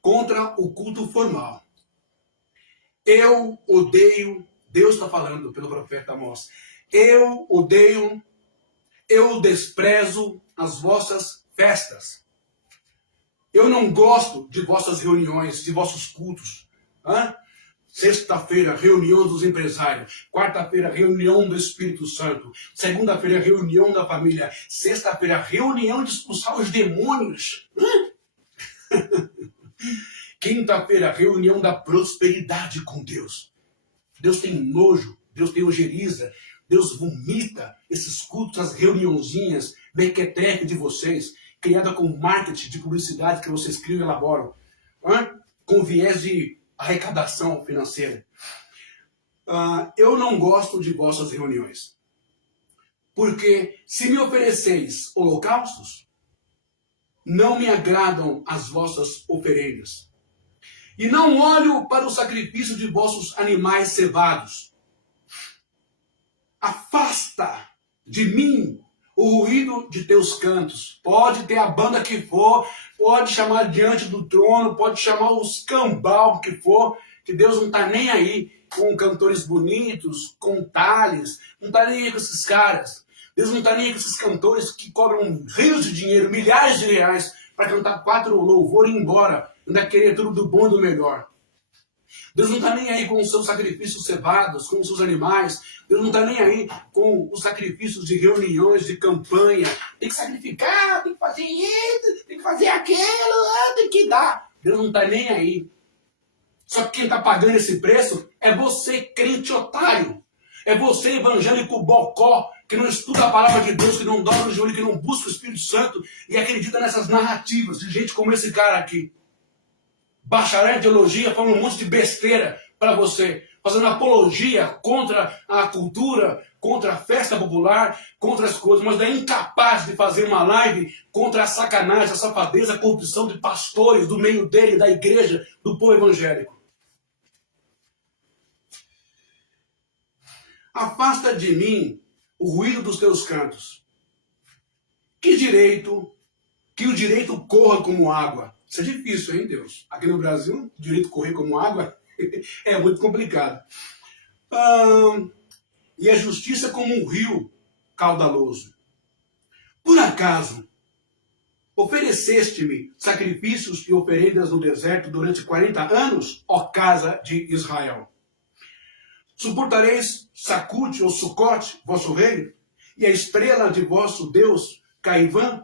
Contra o culto formal. Eu odeio, Deus está falando pelo profeta Amós, eu odeio, eu desprezo as vossas festas. Eu não gosto de vossas reuniões, de vossos cultos. Sexta-feira, reunião dos empresários. Quarta-feira, reunião do Espírito Santo. Segunda-feira, reunião da família. Sexta-feira, reunião de expulsar os demônios. Quinta-feira, reunião da prosperidade com Deus. Deus tem nojo, Deus tem ojeriza, Deus vomita esses cultos, as reuniãozinhas, mequetrefe de vocês, criada com marketing de publicidade que vocês criam e elaboram, com viés de arrecadação financeira. Eu não gosto de vossas reuniões, porque se me ofereceis holocaustos, não me agradam as vossas oferendas. E não olho para o sacrifício de vossos animais cevados. Afasta de mim o ruído de teus cantos. Pode ter a banda que for, pode chamar diante do trono, pode chamar os cambal que for, que Deus não está nem aí com cantores bonitos, com tales, não está nem aí com esses caras. Deus não está nem aí com esses cantores que cobram rios de dinheiro, milhares de reais, para cantar 4 louvores e ir embora, ainda querer tudo do bom e do melhor. Deus não está nem aí com os seus sacrifícios cevados, com os seus animais. Deus não está nem aí com os sacrifícios de reuniões, de campanha. Tem que sacrificar, tem que fazer isso, tem que fazer aquilo, tem que dar. Deus não está nem aí. Só que quem está pagando esse preço é você, crente otário. É você, evangélico bocó, que não estuda a palavra de Deus, que não dobra o joelho, que não busca o Espírito Santo e acredita nessas narrativas de gente como esse cara aqui. Bacharel em teologia, falando um monte de besteira para você, fazendo apologia contra a cultura, contra a festa popular, contra as coisas, mas é incapaz de fazer uma live contra a sacanagem, a safadeza, a corrupção de pastores do meio dele, da igreja, do povo evangélico. Afasta de mim o ruído dos teus cantos. Que o direito corra como água. Isso é difícil, hein, Deus? Aqui no Brasil, o direito correr como água é muito complicado. E a justiça como um rio caudaloso. Por acaso, ofereceste-me sacrifícios e oferendas no deserto durante 40 anos, ó casa de Israel? Suportareis Sacute ou Sucote, vosso reino, e a estrela de vosso Deus, Caivã,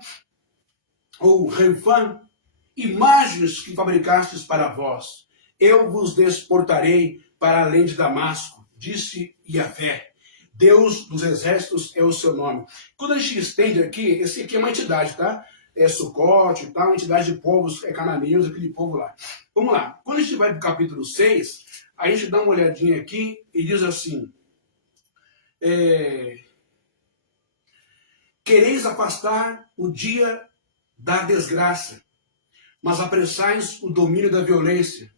ou Refã, imagens que fabricastes para vós. Eu vos desportarei para além de Damasco, disse Yahvé. Deus dos exércitos é o seu nome. Quando a gente estende aqui, esse aqui é uma entidade, tá? É Sucote, tá? Uma entidade de povos cananeus, aquele povo lá. Vamos lá. Quando a gente vai para o capítulo 6, a gente dá uma olhadinha aqui e diz assim: quereis afastar o dia da desgraça, mas apressais o domínio da violência.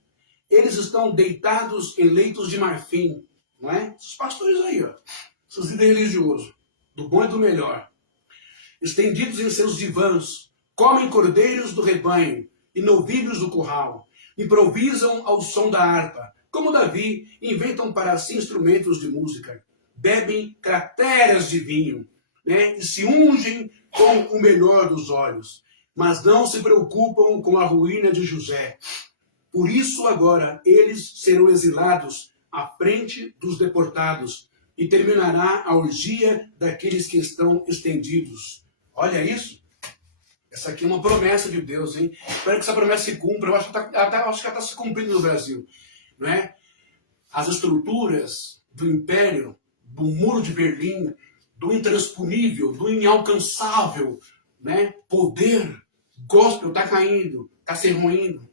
Eles estão deitados em leitos de marfim, não é? Esses pastores aí, ó, esses líderes religiosos, do bom e do melhor, estendidos em seus divãs, comem cordeiros do rebanho e novilhos do curral, improvisam ao som da harpa, como Davi, inventam para si instrumentos de música, bebem crateras de vinho, né? E se ungem com o melhor dos óleos, mas não se preocupam com a ruína de José. Por isso agora eles serão exilados à frente dos deportados, e terminará a orgia daqueles que estão estendidos. Olha isso. Essa aqui é uma promessa de Deus, hein? Espero que essa promessa se cumpra. Eu acho que ela está se cumprindo no Brasil, não é? As estruturas do império, do muro de Berlim, do intransponível, do inalcançável, né? Poder gospel está caindo, está se ruindo.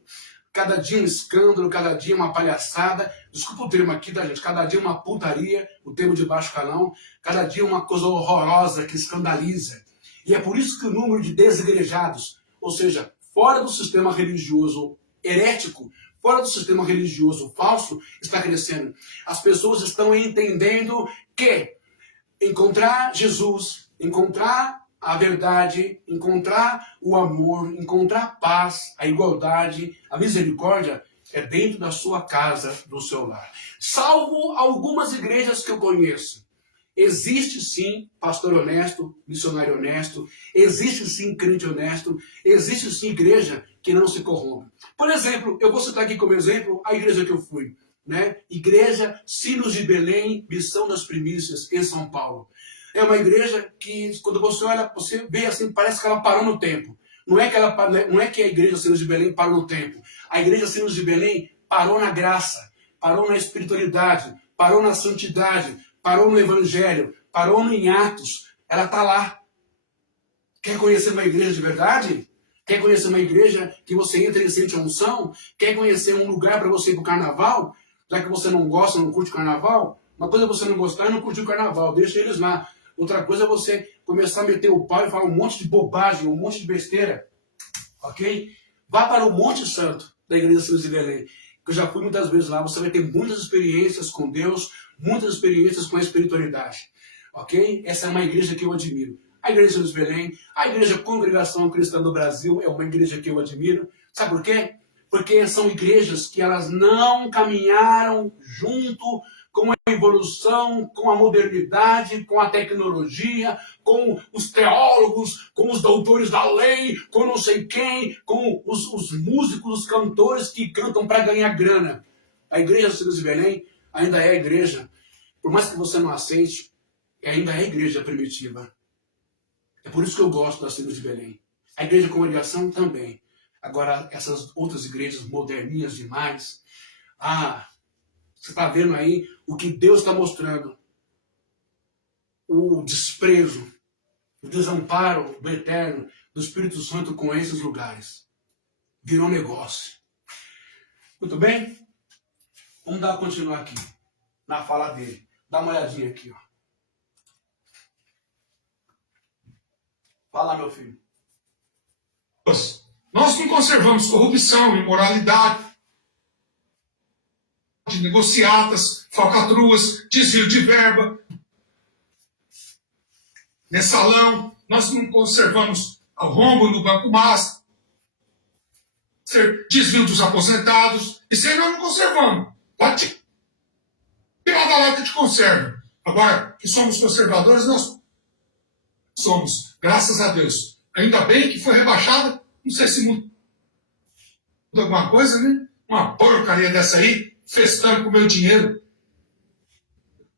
Cada dia um escândalo, cada dia uma palhaçada. Desculpa o termo aqui, tá, gente? Cada dia uma putaria, o termo de baixo calão. Cada dia uma coisa horrorosa que escandaliza. E é por isso que o número de desigrejados, ou seja, fora do sistema religioso herético, fora do sistema religioso falso, está crescendo. As pessoas estão entendendo que encontrar Jesus, encontrar a verdade, encontrar o amor, encontrar a paz, a igualdade, a misericórdia, é dentro da sua casa, do seu lar. Salvo algumas igrejas que eu conheço. Existe sim pastor honesto, missionário honesto, existe sim crente honesto, existe sim igreja que não se corrompe. Por exemplo, eu vou citar aqui como exemplo a igreja que eu fui, né? Igreja Sinos de Belém, Missão das Primícias, em São Paulo. É uma igreja que, quando você olha, você vê assim, parece que ela parou no tempo. Não é que a igreja Sinos de Belém parou no tempo. A igreja Sinos de Belém parou na graça, parou na espiritualidade, parou na santidade, parou no Evangelho, parou em Atos. Ela está lá. Quer conhecer uma igreja de verdade? Quer conhecer uma igreja que você entra e sente a unção? Quer conhecer um lugar para você ir para o carnaval? Já que você não gosta, não curte o carnaval? Uma coisa é você não gostar e não curtir o carnaval. Deixa eles lá. Outra coisa é você começar a meter o pau e falar um monte de bobagem, um monte de besteira. Ok? Vá para o Monte Santo da Igreja Sinos de Belém. Eu já fui muitas vezes lá. Você vai ter muitas experiências com Deus, muitas experiências com a espiritualidade. Ok? Essa é uma igreja que eu admiro. A Igreja Sinos de Belém, a Igreja Congregação Cristã do Brasil é uma igreja que eu admiro. Sabe por quê? Porque são igrejas que elas não caminharam junto com a evolução, com a modernidade, com a tecnologia, com os teólogos, com os doutores da lei, com não sei quem, com os músicos, os cantores que cantam para ganhar grana. A Igreja Sinos de Belém ainda é a igreja, por mais que você não aceite, ainda é a igreja primitiva. É por isso que eu gosto das Sinos de Belém. A Igreja Congregação também. Agora, essas outras igrejas moderninhas demais, você está vendo aí o que Deus está mostrando. O desprezo, o desamparo do Eterno, do Espírito Santo com esses lugares. Virou negócio. Muito bem? Vamos continuar aqui, na fala dele. Dá uma olhadinha aqui, ó. Fala, meu filho. Nós não conservamos corrupção, imoralidade, negociatas, falcatruas, desvio de verba, mensalão. Nós não conservamos o rombo no Banco Master, desvio dos aposentados. Isso aí nós não conservamos. Pode tirar da lata de conserva. Agora, que somos conservadores, nós somos, graças a Deus. Ainda bem que foi rebaixada, não sei se muda alguma coisa, né? Uma porcaria dessa aí, festando com o meu dinheiro.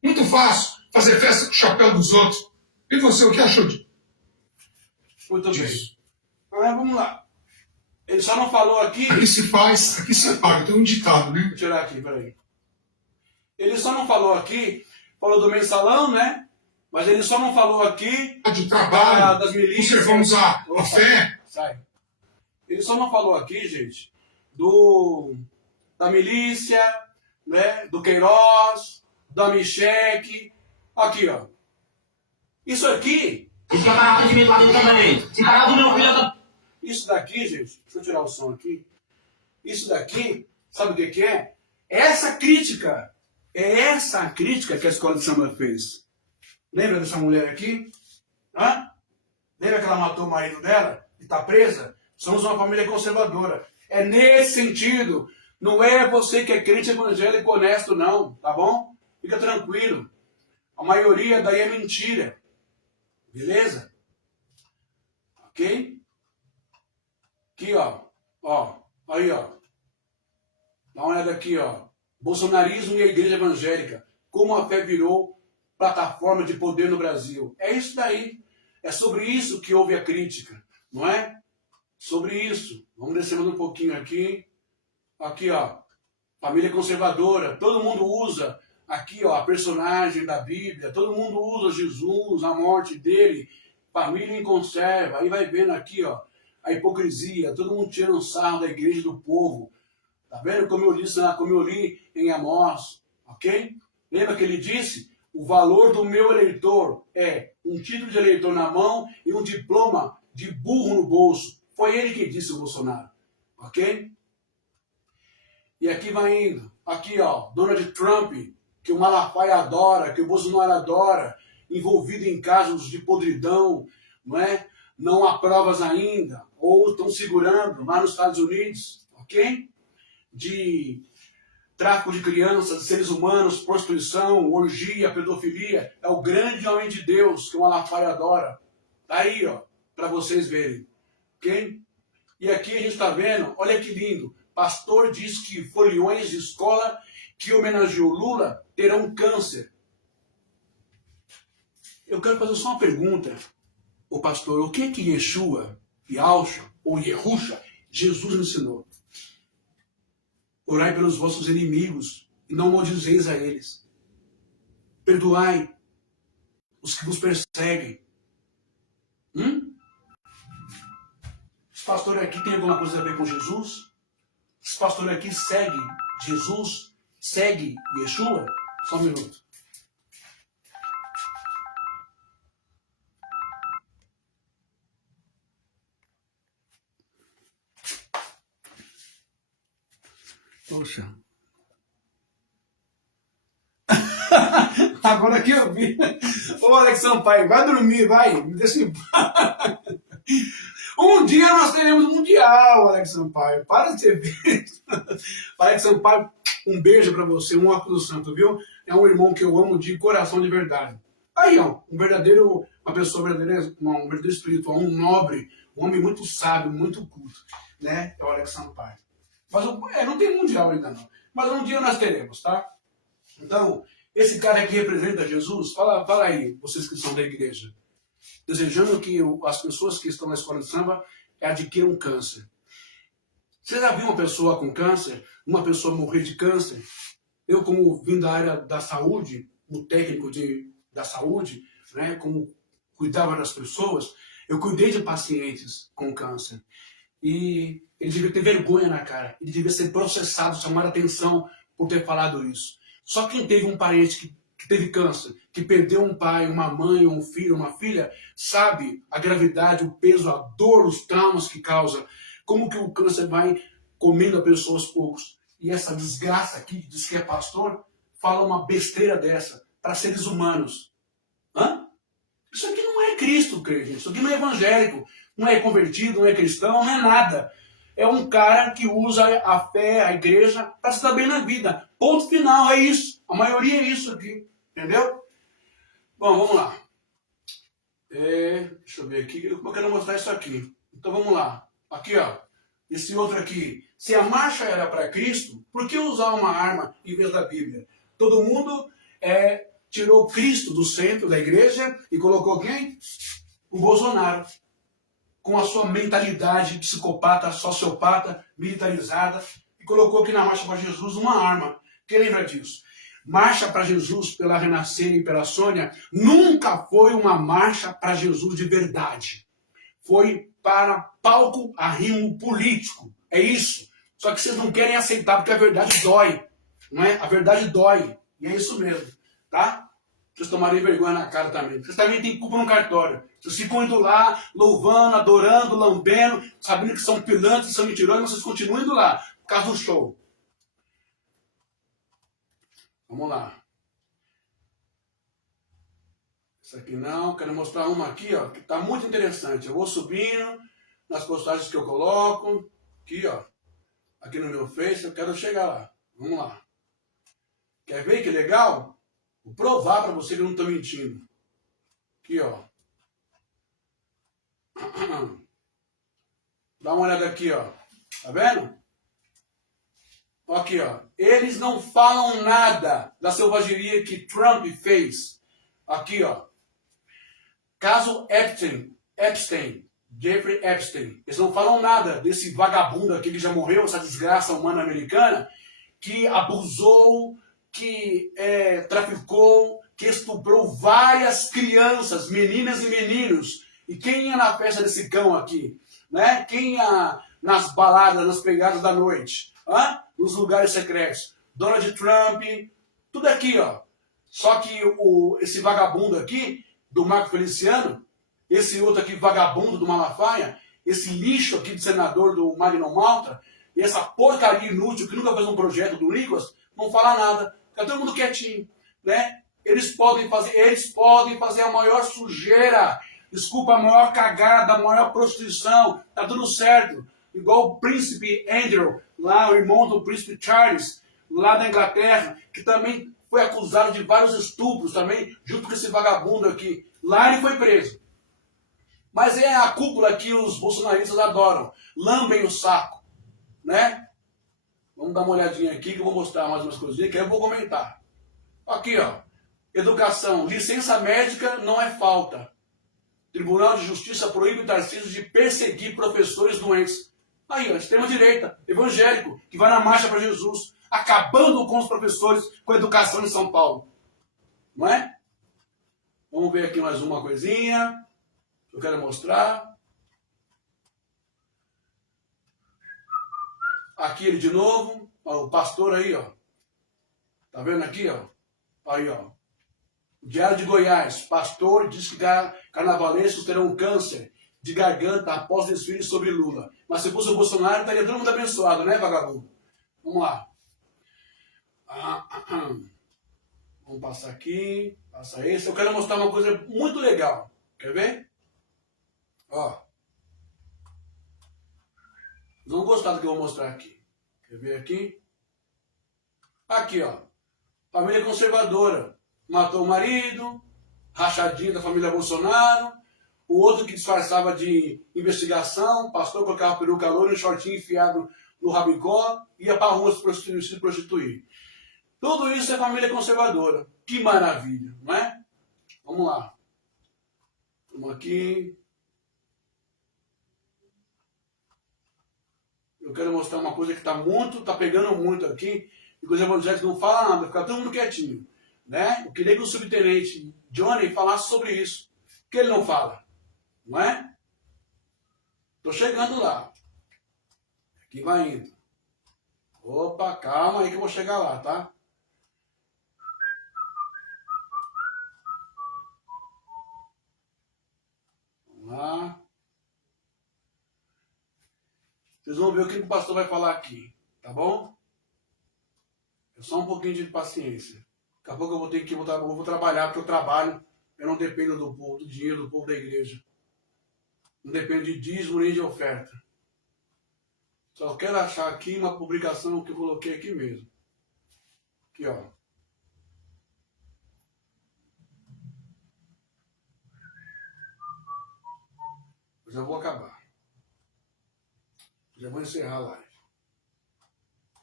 Muito fácil fazer festa com o chapéu dos outros. E você, o que achou disso? Muito bem. Agora vamos lá. Ele só não falou aqui... Aqui se faz, aqui se paga. Tem um ditado, né? Vou tirar aqui, peraí. Ele só não falou aqui, falou do mensalão, né? Mas ele só não falou aqui de trabalho, das milícias. Conservamos a fé. Sai. Ele só não falou aqui, gente, da milícia, né? Do Queiroz, da Micheque. Aqui, ó. Isso aqui... Esse camarada de milagre também. Esse cara do meu filho da... Isso daqui, gente, deixa eu tirar o som aqui. Isso daqui, sabe o que é? Essa crítica, é essa a crítica que a escola de samba fez. Lembra dessa mulher aqui? Hã? Lembra que ela matou o marido dela e está presa? Somos uma família conservadora. É nesse sentido. Não é você que é crente evangélico honesto, não, tá bom? Fica tranquilo. A maioria daí é mentira. Beleza? Ok? Aqui, ó. Ó. Aí, ó. Dá uma olhada aqui, ó. Bolsonarismo e a igreja evangélica. Como a fé virou plataforma de poder no Brasil. É isso daí. É sobre isso que houve a crítica. Não é? Sobre isso. Vamos descer mais um pouquinho aqui. Aqui, ó. Família conservadora. Todo mundo usa aqui, ó, a personagem da Bíblia. Todo mundo usa Jesus, a morte dele. Família em conserva. Aí vai vendo aqui, ó, a hipocrisia. Todo mundo tirando sarro da igreja do povo. Tá vendo como eu li em Amós? Ok? Lembra que ele disse? O valor do meu eleitor é um título de eleitor na mão e um diploma de burro no bolso. Foi ele que disse, o Bolsonaro. Ok? E aqui vai indo. Aqui, ó, Donald Trump, que o Malafaia adora, que o Bolsonaro adora, envolvido em casos de podridão, não é? Não há provas ainda, ou estão segurando lá nos Estados Unidos, ok? De tráfico de crianças, de seres humanos, prostituição, orgia, pedofilia. É o grande homem de Deus que o Malafaia adora. Tá aí, ó, para vocês verem. Ok? E aqui a gente está vendo, olha que lindo. Pastor diz que foliões de escola que homenageou Lula terão câncer. Eu quero fazer só uma pergunta. Ô pastor, o que é que Yeshua, Yahusha ou Yehusha, Jesus me ensinou? Orai pelos vossos inimigos e não maldizeis a eles. Perdoai os que vos perseguem. Esse pastor aqui tem alguma coisa a ver com Jesus? Esse pastor aqui segue Jesus? Segue Yeshua? Só um minuto. Poxa. Agora que eu vi. Ô Alex Sampaio, vai dormir, vai. Me deixa em paz. Um dia nós teremos mundial, Alex Sampaio. Para de ser besta. Alex Sampaio, um beijo pra você, um óculos do santo, viu? É um irmão que eu amo de coração de verdade. Aí, ó, uma pessoa verdadeira, um verdadeiro espiritual, um nobre, um homem muito sábio, muito culto, né? É o Alex Sampaio. Mas não tem mundial ainda não. Mas um dia nós teremos, tá? Então, esse cara aqui representa Jesus. Fala aí, vocês que são da igreja. Desejando que as pessoas que estão na escola de samba adquiram câncer. Você já viu uma pessoa com câncer? Uma pessoa morrer de câncer? Eu, como vim da área da saúde, um técnico da saúde, né, como cuidava das pessoas, eu cuidei de pacientes com câncer. E ele devia ter vergonha na cara. Ele devia ser processado, chamar a atenção por ter falado isso. Só quem teve um parente que teve câncer, que perdeu um pai, uma mãe, um filho, uma filha, sabe a gravidade, o peso, a dor, os traumas que causa. Como que o câncer vai comendo a pessoa aos poucos. E essa desgraça aqui, que diz que é pastor, fala uma besteira dessa para seres humanos. Hã? Isso aqui não é Cristo, gente. Isso aqui não é evangélico. Não é convertido, não é cristão, não é nada. É um cara que usa a fé, a igreja, para se dar bem na vida. Ponto final, é isso. A maioria é isso aqui. Entendeu? Bom, vamos lá. Deixa eu ver aqui. Eu quero mostrar isso aqui. Então vamos lá. Aqui, ó. Esse outro aqui. Se a marcha era para Cristo, por que usar uma arma em vez da Bíblia? Todo mundo tirou Cristo do centro da igreja e colocou quem? O Bolsonaro. Com a sua mentalidade psicopata, sociopata, militarizada, e colocou aqui na Marcha para Jesus uma arma. Quem lembra disso? Marcha para Jesus pela Renascer e pela Sônia nunca foi uma marcha para Jesus de verdade. Foi para palco arrimo político. É isso. Só que vocês não querem aceitar porque a verdade dói. Não é? A verdade dói. E é isso mesmo. Tá? vocês tomarem vergonha na cara também. Vocês também têm culpa no cartório. Vocês ficam indo lá, louvando, adorando, lambendo, sabendo que são pilantras, são mentirosos, mas vocês continuam indo lá, por causa do show. Vamos lá. Isso aqui não, quero mostrar uma aqui, ó, que está muito interessante. Eu vou subindo nas postagens que eu coloco, aqui, ó, aqui no meu Face, eu quero chegar lá. Vamos lá. Quer ver que legal? Vou provar para você que eu não estou mentindo. Aqui, ó. Dá uma olhada aqui, ó. Tá vendo? Aqui, ó. Eles não falam nada da selvageria que Trump fez. Aqui, ó. Caso Epstein, Jeffrey Epstein. Eles não falam nada desse vagabundo aqui que já morreu, essa desgraça humana americana, que abusou, que traficou, que estuprou várias crianças, meninas e meninos. E quem ia na festa desse cão aqui? Né? Quem ia nas baladas, nas pegadas da noite? Nos lugares secretos? Donald Trump, tudo aqui, ó. Só que esse vagabundo aqui, do Marco Feliciano, esse outro aqui, vagabundo do Malafaia, esse lixo aqui de senador do Magno Malta, e essa porcaria inútil que nunca fez um projeto do Nicolas, não fala nada. Fica todo mundo quietinho, né? Eles podem fazer a maior sujeira, desculpa, a maior cagada, a maior prostituição, tá tudo certo. Igual o príncipe Andrew, lá o irmão do príncipe Charles, lá da Inglaterra, que também foi acusado de vários estupros também, junto com esse vagabundo aqui. Lá ele foi preso. Mas é a cúpula que os bolsonaristas adoram, lambem o saco, né? Vamos dar uma olhadinha aqui que eu vou mostrar mais umas coisinhas que eu vou comentar. Aqui, ó. Educação. Licença médica não é falta. Tribunal de Justiça proíbe o Tarcísio de perseguir professores doentes. Aí, ó, extrema-direita, evangélico, que vai na marcha para Jesus, acabando com os professores, com a educação em São Paulo. Não é? Vamos ver aqui mais uma coisinha que eu quero mostrar. Aqui ele de novo, ó, o pastor aí, ó. Tá vendo aqui, ó? Aí, ó. Diário de Goiás. Pastor diz que carnavalescos terão câncer de garganta após desfile sobre Lula. Mas se fosse o Bolsonaro, estaria todo mundo abençoado, né, vagabundo? Vamos lá. Vamos passar aqui. Passa esse. Eu quero mostrar uma coisa muito legal. Quer ver? Ó. Vocês vão gostar do que eu vou mostrar aqui. Quer ver aqui? Aqui, ó. Família conservadora. Matou o marido, rachadinha da família Bolsonaro, o outro que disfarçava de investigação, pastor colocava peruca loura e um shortinho enfiado no rabicó, ia para a rua se prostituir. Tudo isso é família conservadora. Que maravilha, não é? Vamos lá. Vamos aqui. Eu quero mostrar uma coisa que está pegando muito aqui, e que os evangélicos não falam nada, fica todo mundo quietinho. Né? Eu queria que o subtenente Johnny falasse sobre isso. Por que ele não fala? Não é? Estou chegando lá. Aqui vai indo. Opa, calma aí que eu vou chegar lá, tá? Vamos lá. Vocês vão ver o que o pastor vai falar aqui, tá bom? É só um pouquinho de paciência. Daqui a pouco eu vou ter que eu vou trabalhar, porque eu trabalho, eu não dependo do dinheiro do povo da igreja. Não dependo de dízimo nem de oferta. Só quero achar aqui uma publicação que eu coloquei aqui mesmo. Aqui, ó. Eu já vou acabar. Já vou encerrar a live.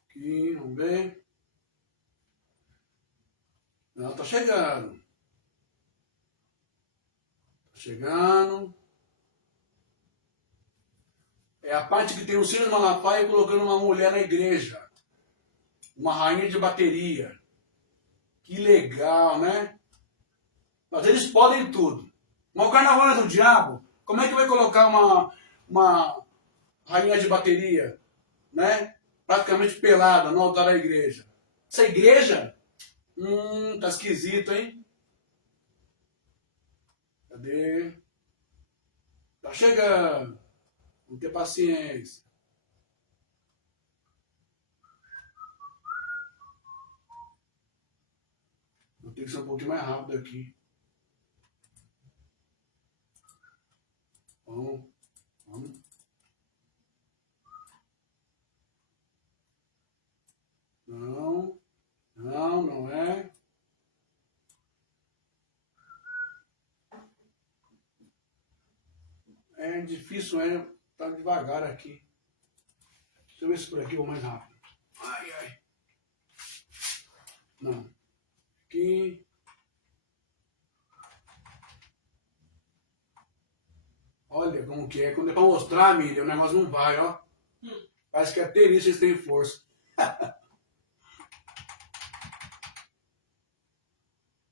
Aqui, vamos ver. Não, tá chegando. Tá chegando. É a parte que tem o Ciro Malafaia colocando uma mulher na igreja. Uma rainha de bateria. Que legal, né? Mas eles podem tudo. Mas o carnaval é do diabo. Como é que vai colocar uma rainha de bateria, né? Praticamente pelada no altar da igreja? Essa igreja? Tá esquisito, hein? Cadê? Tá chegando. Vamos ter paciência. Vou ter que ser um pouquinho mais rápido aqui. Vamos. Não é. É difícil, tá devagar aqui. Deixa eu ver se por aqui eu vou mais rápido. Ai. Não. Aqui. Olha como que é. Quando é pra mostrar, Miriam, o negócio não vai, ó. Parece que é ter isso, eles têm força.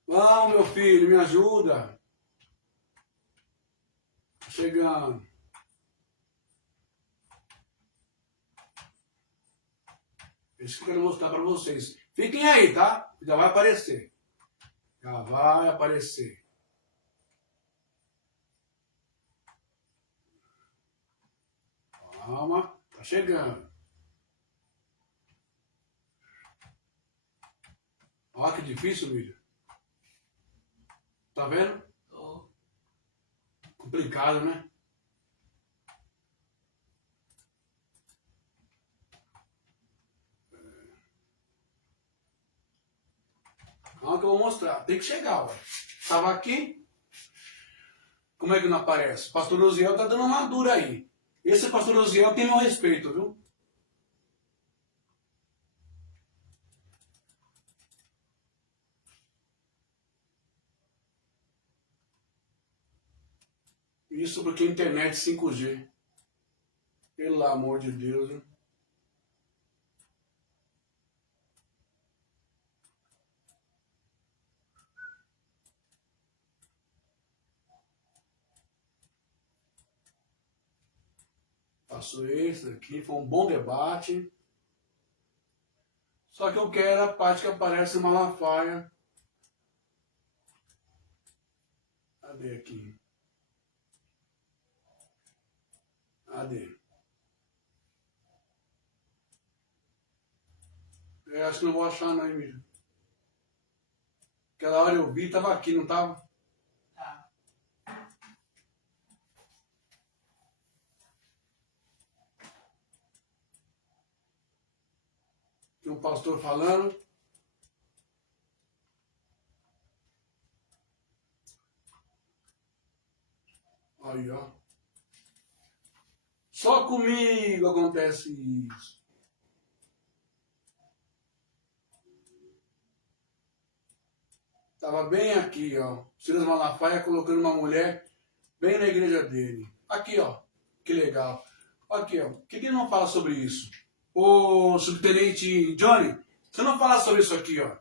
Vamos, meu filho, me ajuda. Chegando. Isso que eu quero mostrar para vocês. Fiquem aí, tá? Já vai aparecer. Já vai aparecer. Calma, tá chegando. Olha que difícil, Miriam. Tá vendo? Tô. Complicado, né? Calma que eu vou mostrar. Tem que chegar, ó. Tava aqui. Como é que não aparece? Pastor Osiel tá dando uma dura aí. Esse pastor Osiel tem meu respeito, viu? Isso porque a internet 5G. Pelo amor de Deus, hein? Passou esse aqui, foi um bom debate. Só que eu quero a parte que aparece em Malafaia. Cadê aqui? Cadê? Eu acho que não vou achar não, hein, Miriam? Aquela hora eu vi, tava aqui, não tava? Tá. Tem um pastor falando. Aí, ó. Só comigo acontece isso. Tava bem aqui, ó. Silas Malafaia colocando uma mulher bem na igreja dele. Aqui, ó. Que legal. Aqui, ó. Por que ele não fala sobre isso? Ô, subtenente Johnny, você não fala sobre isso aqui, ó.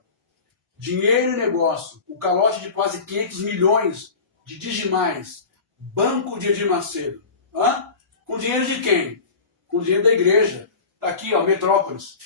Dinheiro e negócio. O calote de quase 500 milhões de digimais. Banco de Edir Macedo. Hã? Com dinheiro de quem? Com dinheiro da igreja. Tá aqui, ó, Metrópolis.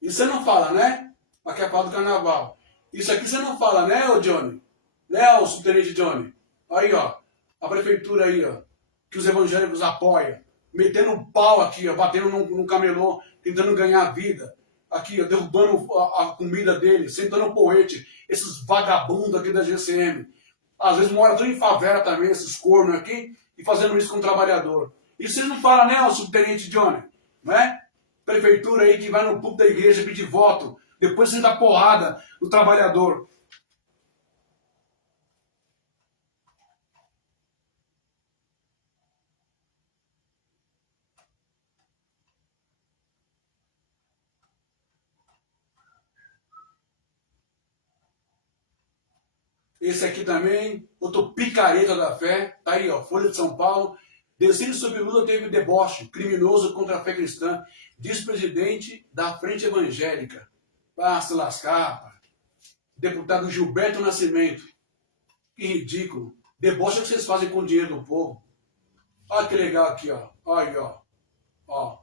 E você não fala, né? Aqui é a pau do carnaval. Isso aqui você não fala, né, ô Johnny? Né, ô subtenente Johnny? Aí, ó. A prefeitura aí, ó. Que os evangélicos apoiam. Metendo um pau aqui, ó. Batendo num camelô. Tentando ganhar vida. Aqui, ó. Derrubando a comida dele. Sentando um porrete. Esses vagabundos aqui da GCM. Às vezes moram tudo em favela também, esses cornos aqui. E fazendo isso com o trabalhador. E vocês não falam, né, ô subtenente Johnny? Né? Prefeitura aí que vai no púlpito da igreja pedir voto. Depois você dá porrada no trabalhador. Esse aqui também, outro picareta da fé. Tá aí, ó, Folha de São Paulo. Decídio sobre Lula teve deboche criminoso contra a fé cristã. Diz presidente da Frente Evangélica. Ah, se lascar, rapaz. Deputado Gilberto Nascimento. Que ridículo. Deboche é o que vocês fazem com o dinheiro do povo. Olha que legal aqui, ó. Olha aí, ó. Ó.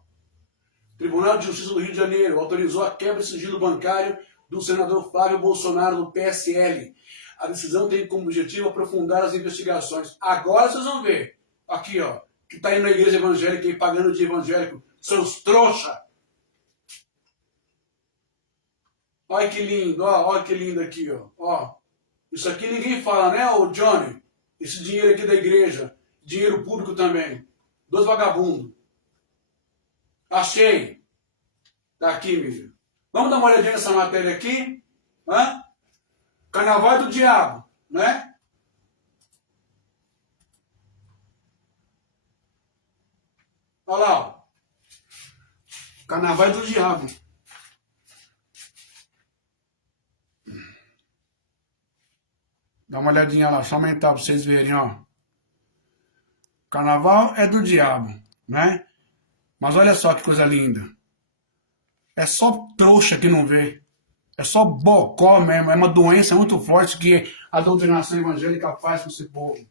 Tribunal de Justiça do Rio de Janeiro autorizou a quebra de sigilo bancário do senador Flávio Bolsonaro, do PSL. A decisão tem como objetivo aprofundar as investigações. Agora vocês vão ver. Aqui, ó. Que está indo na igreja evangélica e pagando de evangélico. Seus trouxa. Olha que lindo, ó. Olha que lindo aqui, ó. Isso aqui ninguém fala, né, ô Johnny? Esse dinheiro aqui da igreja. Dinheiro público também. 2 vagabundos. Achei. Tá aqui, Miriam. Vamos dar uma olhadinha nessa matéria aqui. Hã? Carnaval é do diabo, né? Olha lá, ó. Carnaval é do diabo. Dá uma olhadinha lá, só aumentar para vocês verem, ó. Carnaval é do diabo, né? Mas olha só que coisa linda. É só trouxa que não vê. É só bocó mesmo. É uma doença muito forte que a doutrinação evangélica faz com esse povo.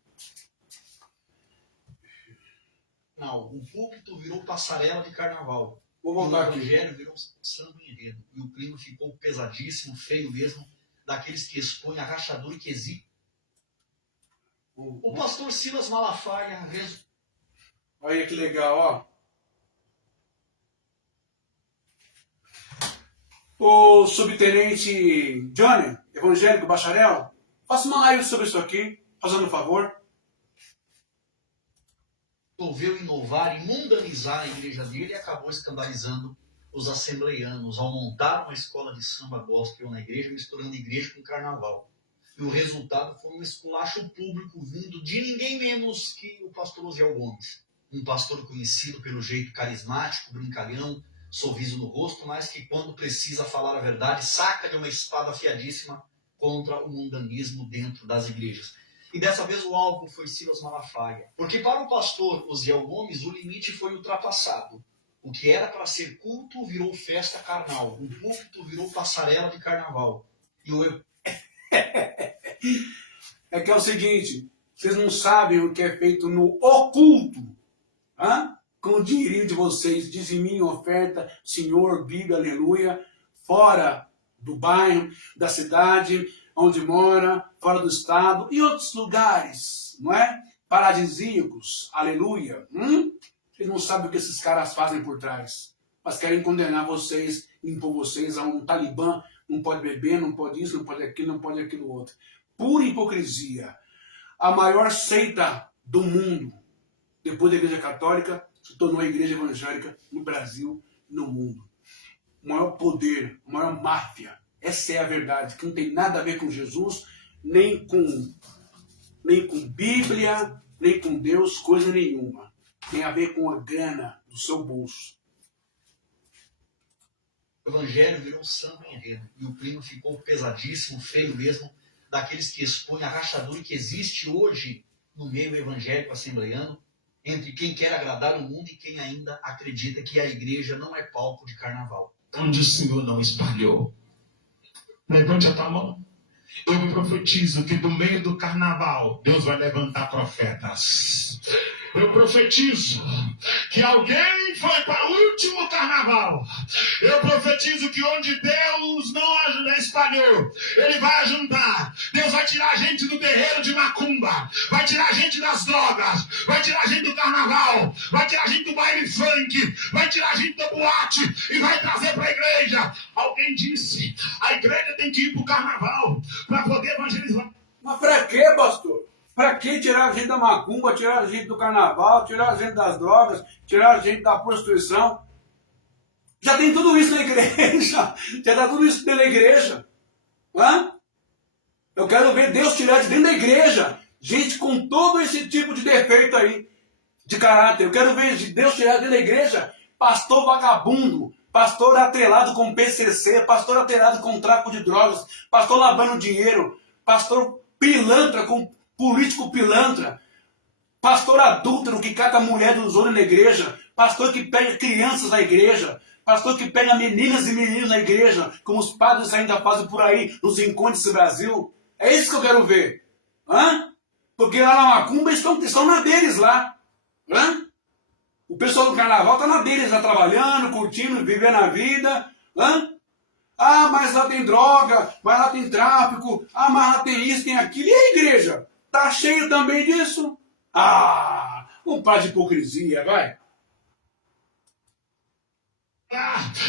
Não, o púlpito virou passarela de carnaval. Vou O voltar aqui. evangelho virou samba enredo. E o clima ficou pesadíssimo, feio mesmo, daqueles que expõem a rachadura e que exibem. O pastor Silas Malafaia... Olha que legal, ó. O subtenente Johnny, evangélico, bacharel, faça uma live sobre isso aqui, fazendo um favor. resolveu inovar e mundanizar a igreja dele e acabou escandalizando os assembleianos ao montar uma escola de samba gospel na igreja, misturando igreja com carnaval. E o resultado foi um esculacho público vindo de ninguém menos que o pastor Osiel Gomes. Um pastor conhecido pelo jeito carismático, brincalhão, sorriso no rosto, mas que quando precisa falar a verdade, saca de uma espada afiadíssima contra o mundanismo dentro das igrejas. E dessa vez o alvo foi Silas Malafaia. Porque para o pastor Osiel Gomes o limite foi ultrapassado. O que era para ser culto virou festa carnal. O púlpito virou passarela de carnaval. E o... É que é o seguinte, vocês não sabem o que é feito no oculto. Hã? Com o dinheirinho de vocês, diziminho, oferta, Senhor, Bíblia, aleluia, fora do bairro, da cidade, onde mora, fora do estado e outros lugares, não é? Paradisíacos, aleluia. Vocês não sabem o que esses caras fazem por trás, mas querem condenar vocês, impor vocês a um talibã, não pode beber, não pode isso, não pode aquilo, não pode aquilo outro. Pura hipocrisia. A maior seita do mundo, depois da Igreja Católica, se tornou a Igreja Evangélica no Brasil e no mundo. O maior poder, a maior máfia. Essa é a verdade, que não tem nada a ver com Jesus, nem com Bíblia, nem com Deus, coisa nenhuma. Tem a ver com a grana do seu bolso. O evangelho virou samba enredo. E o clima ficou pesadíssimo, feio mesmo, daqueles que expõem a rachadura que existe hoje no meio evangélico assembleiano, entre quem quer agradar o mundo e quem ainda acredita que a igreja não é palco de carnaval. Onde o Senhor não espalhou. Levante a tua mão. Eu profetizo que do meio do carnaval, Deus vai levantar profetas. Eu profetizo que alguém foi para o último carnaval. Eu profetizo que onde Deus não espalhou, Ele vai ajuntar. Deus vai tirar a gente do terreiro de macumba, vai tirar a gente das drogas, vai tirar a gente do carnaval, vai tirar a gente do baile funk, vai tirar a gente da boate e vai trazer para a igreja. Alguém disse, a igreja tem que ir para o carnaval para poder evangelizar. Mas pra quê, pastor? Pra que tirar a gente da macumba, tirar a gente do carnaval, tirar a gente das drogas, tirar a gente da prostituição? Já tem tudo isso na igreja. Já tá tudo isso dentro da igreja. Hã? Eu quero ver Deus tirar de dentro da igreja gente com todo esse tipo de defeito aí, de caráter. Eu quero ver Deus tirar de dentro da igreja pastor vagabundo, pastor atrelado com PCC, pastor atrelado com tráfico de drogas, pastor lavando dinheiro, pastor pilantra com político pilantra, pastor adúltero que cata a mulher dos outros na igreja, pastor que pega crianças na igreja, pastor que pega meninas e meninos na igreja, como os padres ainda fazem por aí nos encontros desse Brasil. É isso que eu quero ver. Hã? Porque lá na macumba estão na deles lá. Hã? O pessoal do carnaval está na deles, lá trabalhando, curtindo, vivendo a vida. Hã? Ah, mas lá tem droga, mas lá tem tráfico, ah, mas lá tem isso, tem aquilo. E a igreja? Tá cheio também disso? Ah, um par de hipocrisia, vai.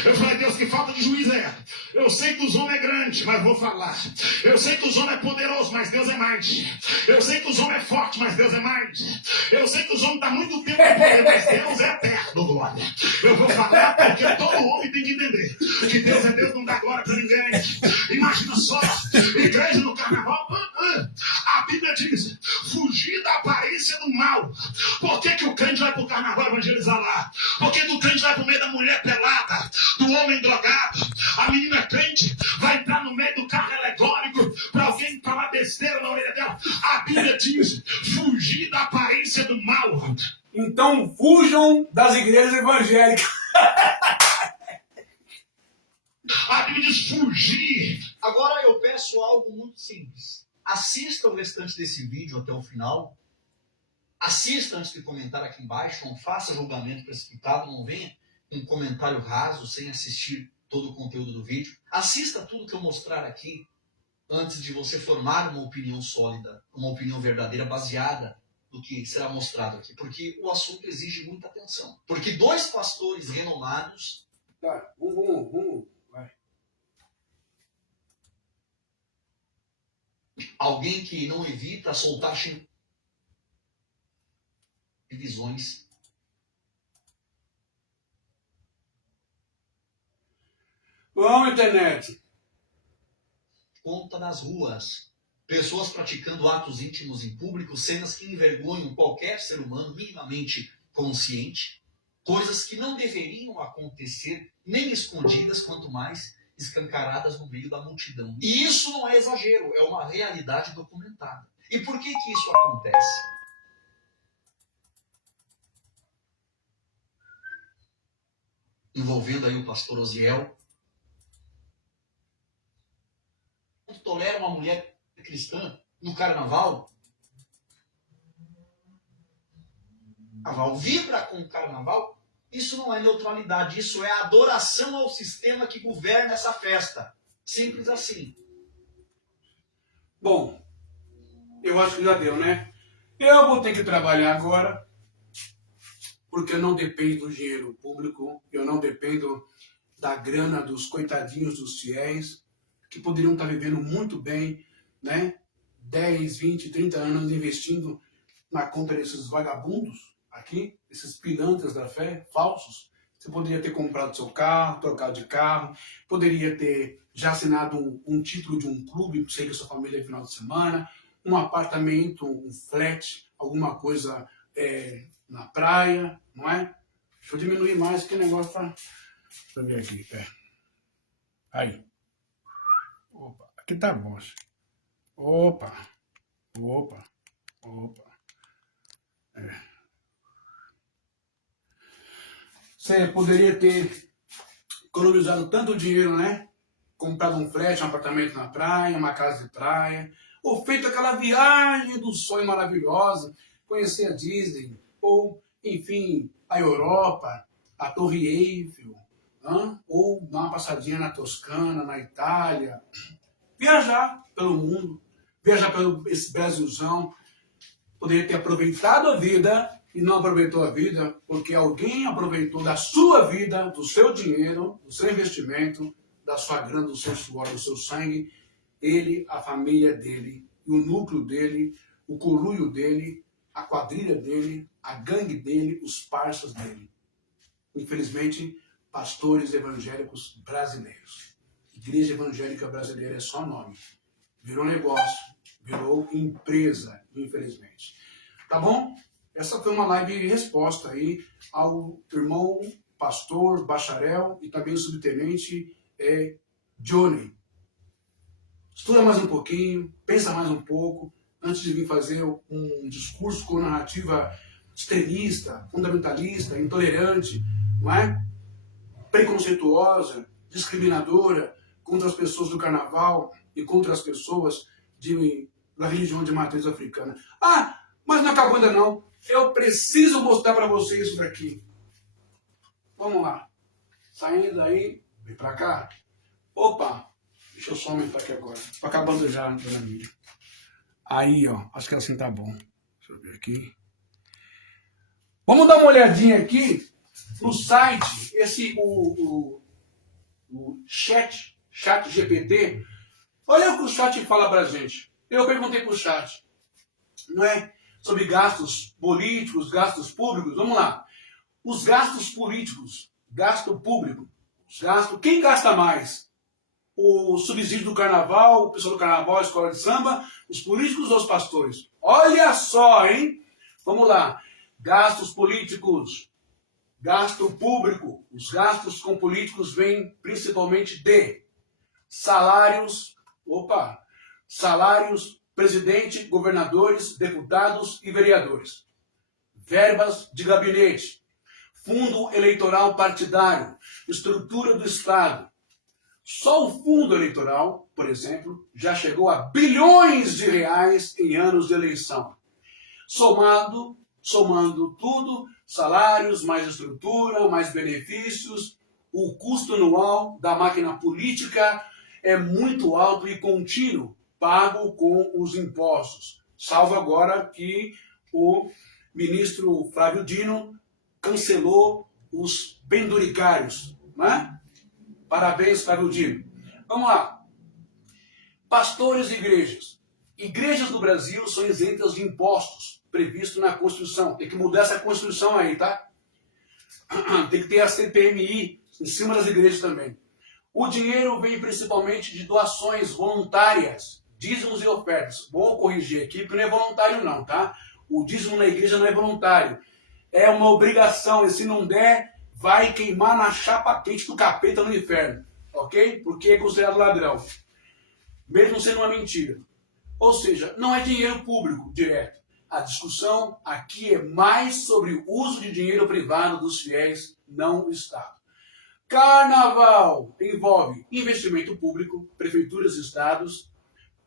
Eu falei, Deus, que falta de juiz é. Eu sei que os homens é grande, mas vou falar. Eu sei que os homens é poderoso, mas Deus é mais. Eu sei que os homens é forte, mas Deus é mais. Eu sei que os homens estão muito tempo no poder, mas Deus é eterno, glória. Eu vou falar porque todo homem tem que entender que Deus é Deus, não dá glória para ninguém. Imagina só, igreja no carnaval. A Bíblia diz, fugir da aparência do mal. Por que o crente vai para o carnaval evangelizar lá? Por que o crente vai para o meio da mulher pelada? Do homem drogado, a menina crente vai entrar no meio do carro alegórico para alguém falar besteira na orelha dela. A Bíblia diz: fugir da aparência do mal. Então fujam das igrejas evangélicas. A Bíblia diz fugir. Agora eu peço algo muito simples. Assista o restante desse vídeo até o final. Assista antes de comentar aqui embaixo. Não faça julgamento precipitado. Não venha um comentário raso sem assistir todo o conteúdo do vídeo. Assista tudo que eu mostrar aqui antes de você formar uma opinião sólida, uma opinião verdadeira baseada no que será mostrado aqui. Porque o assunto exige muita atenção. Porque dois pastores renomados... Tá, vai. Alguém que não evita soltar divisões. Vamos, internet. Conta nas ruas. Pessoas praticando atos íntimos em público, cenas que envergonham qualquer ser humano minimamente consciente, coisas que não deveriam acontecer, nem escondidas, quanto mais escancaradas no meio da multidão. E isso não é exagero, é uma realidade documentada. E por que isso acontece? Envolvendo aí o pastor Osiel, tolera uma mulher cristã no carnaval? Carnaval vibra com o carnaval? Isso não é neutralidade, isso é adoração ao sistema que governa essa festa. Simples assim. Bom, eu acho que já deu, né? Eu vou ter que trabalhar agora, porque eu não dependo do dinheiro público, eu não dependo da grana dos coitadinhos dos fiéis, que poderiam estar vivendo muito bem, né? 10, 20, 30 anos investindo na compra desses vagabundos aqui, esses pilantras da fé, falsos. Você poderia ter comprado seu carro, trocado de carro, poderia ter já assinado um título de um clube, que seja sua família no final de semana, um apartamento, um flat, alguma coisa na praia, não é? Deixa eu diminuir mais que o negócio tá... Deixa eu ver aqui, Aí. Opa, aqui tá bom. Opa. Você poderia ter economizado tanto dinheiro, né? Comprado um flat, um apartamento na praia, uma casa de praia, ou feito aquela viagem do sonho maravilhosa, conhecer a Disney, ou, enfim, a Europa, a Torre Eiffel, ou dar uma passadinha na Toscana, na Itália, viajar pelo mundo, viajar pelo esse Brasilzão, poderia ter aproveitado a vida e não aproveitou a vida porque alguém aproveitou da sua vida, do seu dinheiro, do seu investimento, da sua grana, do seu suor, do seu sangue, ele, a família dele, o núcleo dele, o conluio dele, a quadrilha dele, a gangue dele, os parças dele. Infelizmente, pastores evangélicos brasileiros. Igreja evangélica brasileira é só nome. Virou negócio, virou empresa, infelizmente. Tá bom? Essa foi uma live resposta aí ao irmão pastor, bacharel e também o subtenente Johnny. Estuda mais um pouquinho, pensa mais um pouco, antes de vir fazer um discurso com narrativa extremista, fundamentalista, intolerante, não é? Preconceituosa, discriminadora contra as pessoas do carnaval e contra as pessoas da religião de matriz africana. Ah, mas não acabou ainda não. Eu preciso mostrar para vocês isso daqui. Vamos lá. Saindo daí, vem para cá. Opa, deixa eu só aumentar aqui agora. Tô acabando já, dona Miriam. Aí, ó, acho que assim tá bom. Deixa eu ver aqui. Vamos dar uma olhadinha aqui no site, o chat GPT. Olha o que o chat fala pra gente. Eu perguntei pro chat, não é? Sobre gastos políticos, gastos públicos. Vamos lá. Os gastos políticos, gasto público, quem gasta mais? O subsídio do carnaval, o pessoal do carnaval, a escola de samba, os políticos ou os pastores? Olha só, hein? Vamos lá. Gastos políticos, gasto público. Os gastos com políticos vêm principalmente de salários, presidente, governadores, deputados e vereadores. Verbas de gabinete, fundo eleitoral partidário, estrutura do Estado. Só o fundo eleitoral, por exemplo, já chegou a bilhões de reais em anos de eleição. Somando tudo, salários, mais estrutura, mais benefícios, o custo anual da máquina política é muito alto e contínuo, pago com os impostos. Salvo agora que o ministro Flávio Dino cancelou os penduricários, né? Parabéns, Flávio Dino. Vamos lá. Pastores e igrejas. Igrejas do Brasil são isentas de impostos previsto na Constituição. Tem que mudar essa Constituição aí, tá? Tem que ter a CPMI em cima das igrejas também. O dinheiro vem principalmente de doações voluntárias, dízimos e ofertas. Vou corrigir aqui, porque não é voluntário não, tá? O dízimo na igreja não é voluntário. É uma obrigação, e se não der, vai queimar na chapa quente do capeta no inferno, ok? Porque é considerado ladrão, mesmo sendo uma mentira. Ou seja, não é dinheiro público direto. A discussão aqui é mais sobre o uso de dinheiro privado dos fiéis, não o Estado. Carnaval envolve investimento público, prefeituras e estados,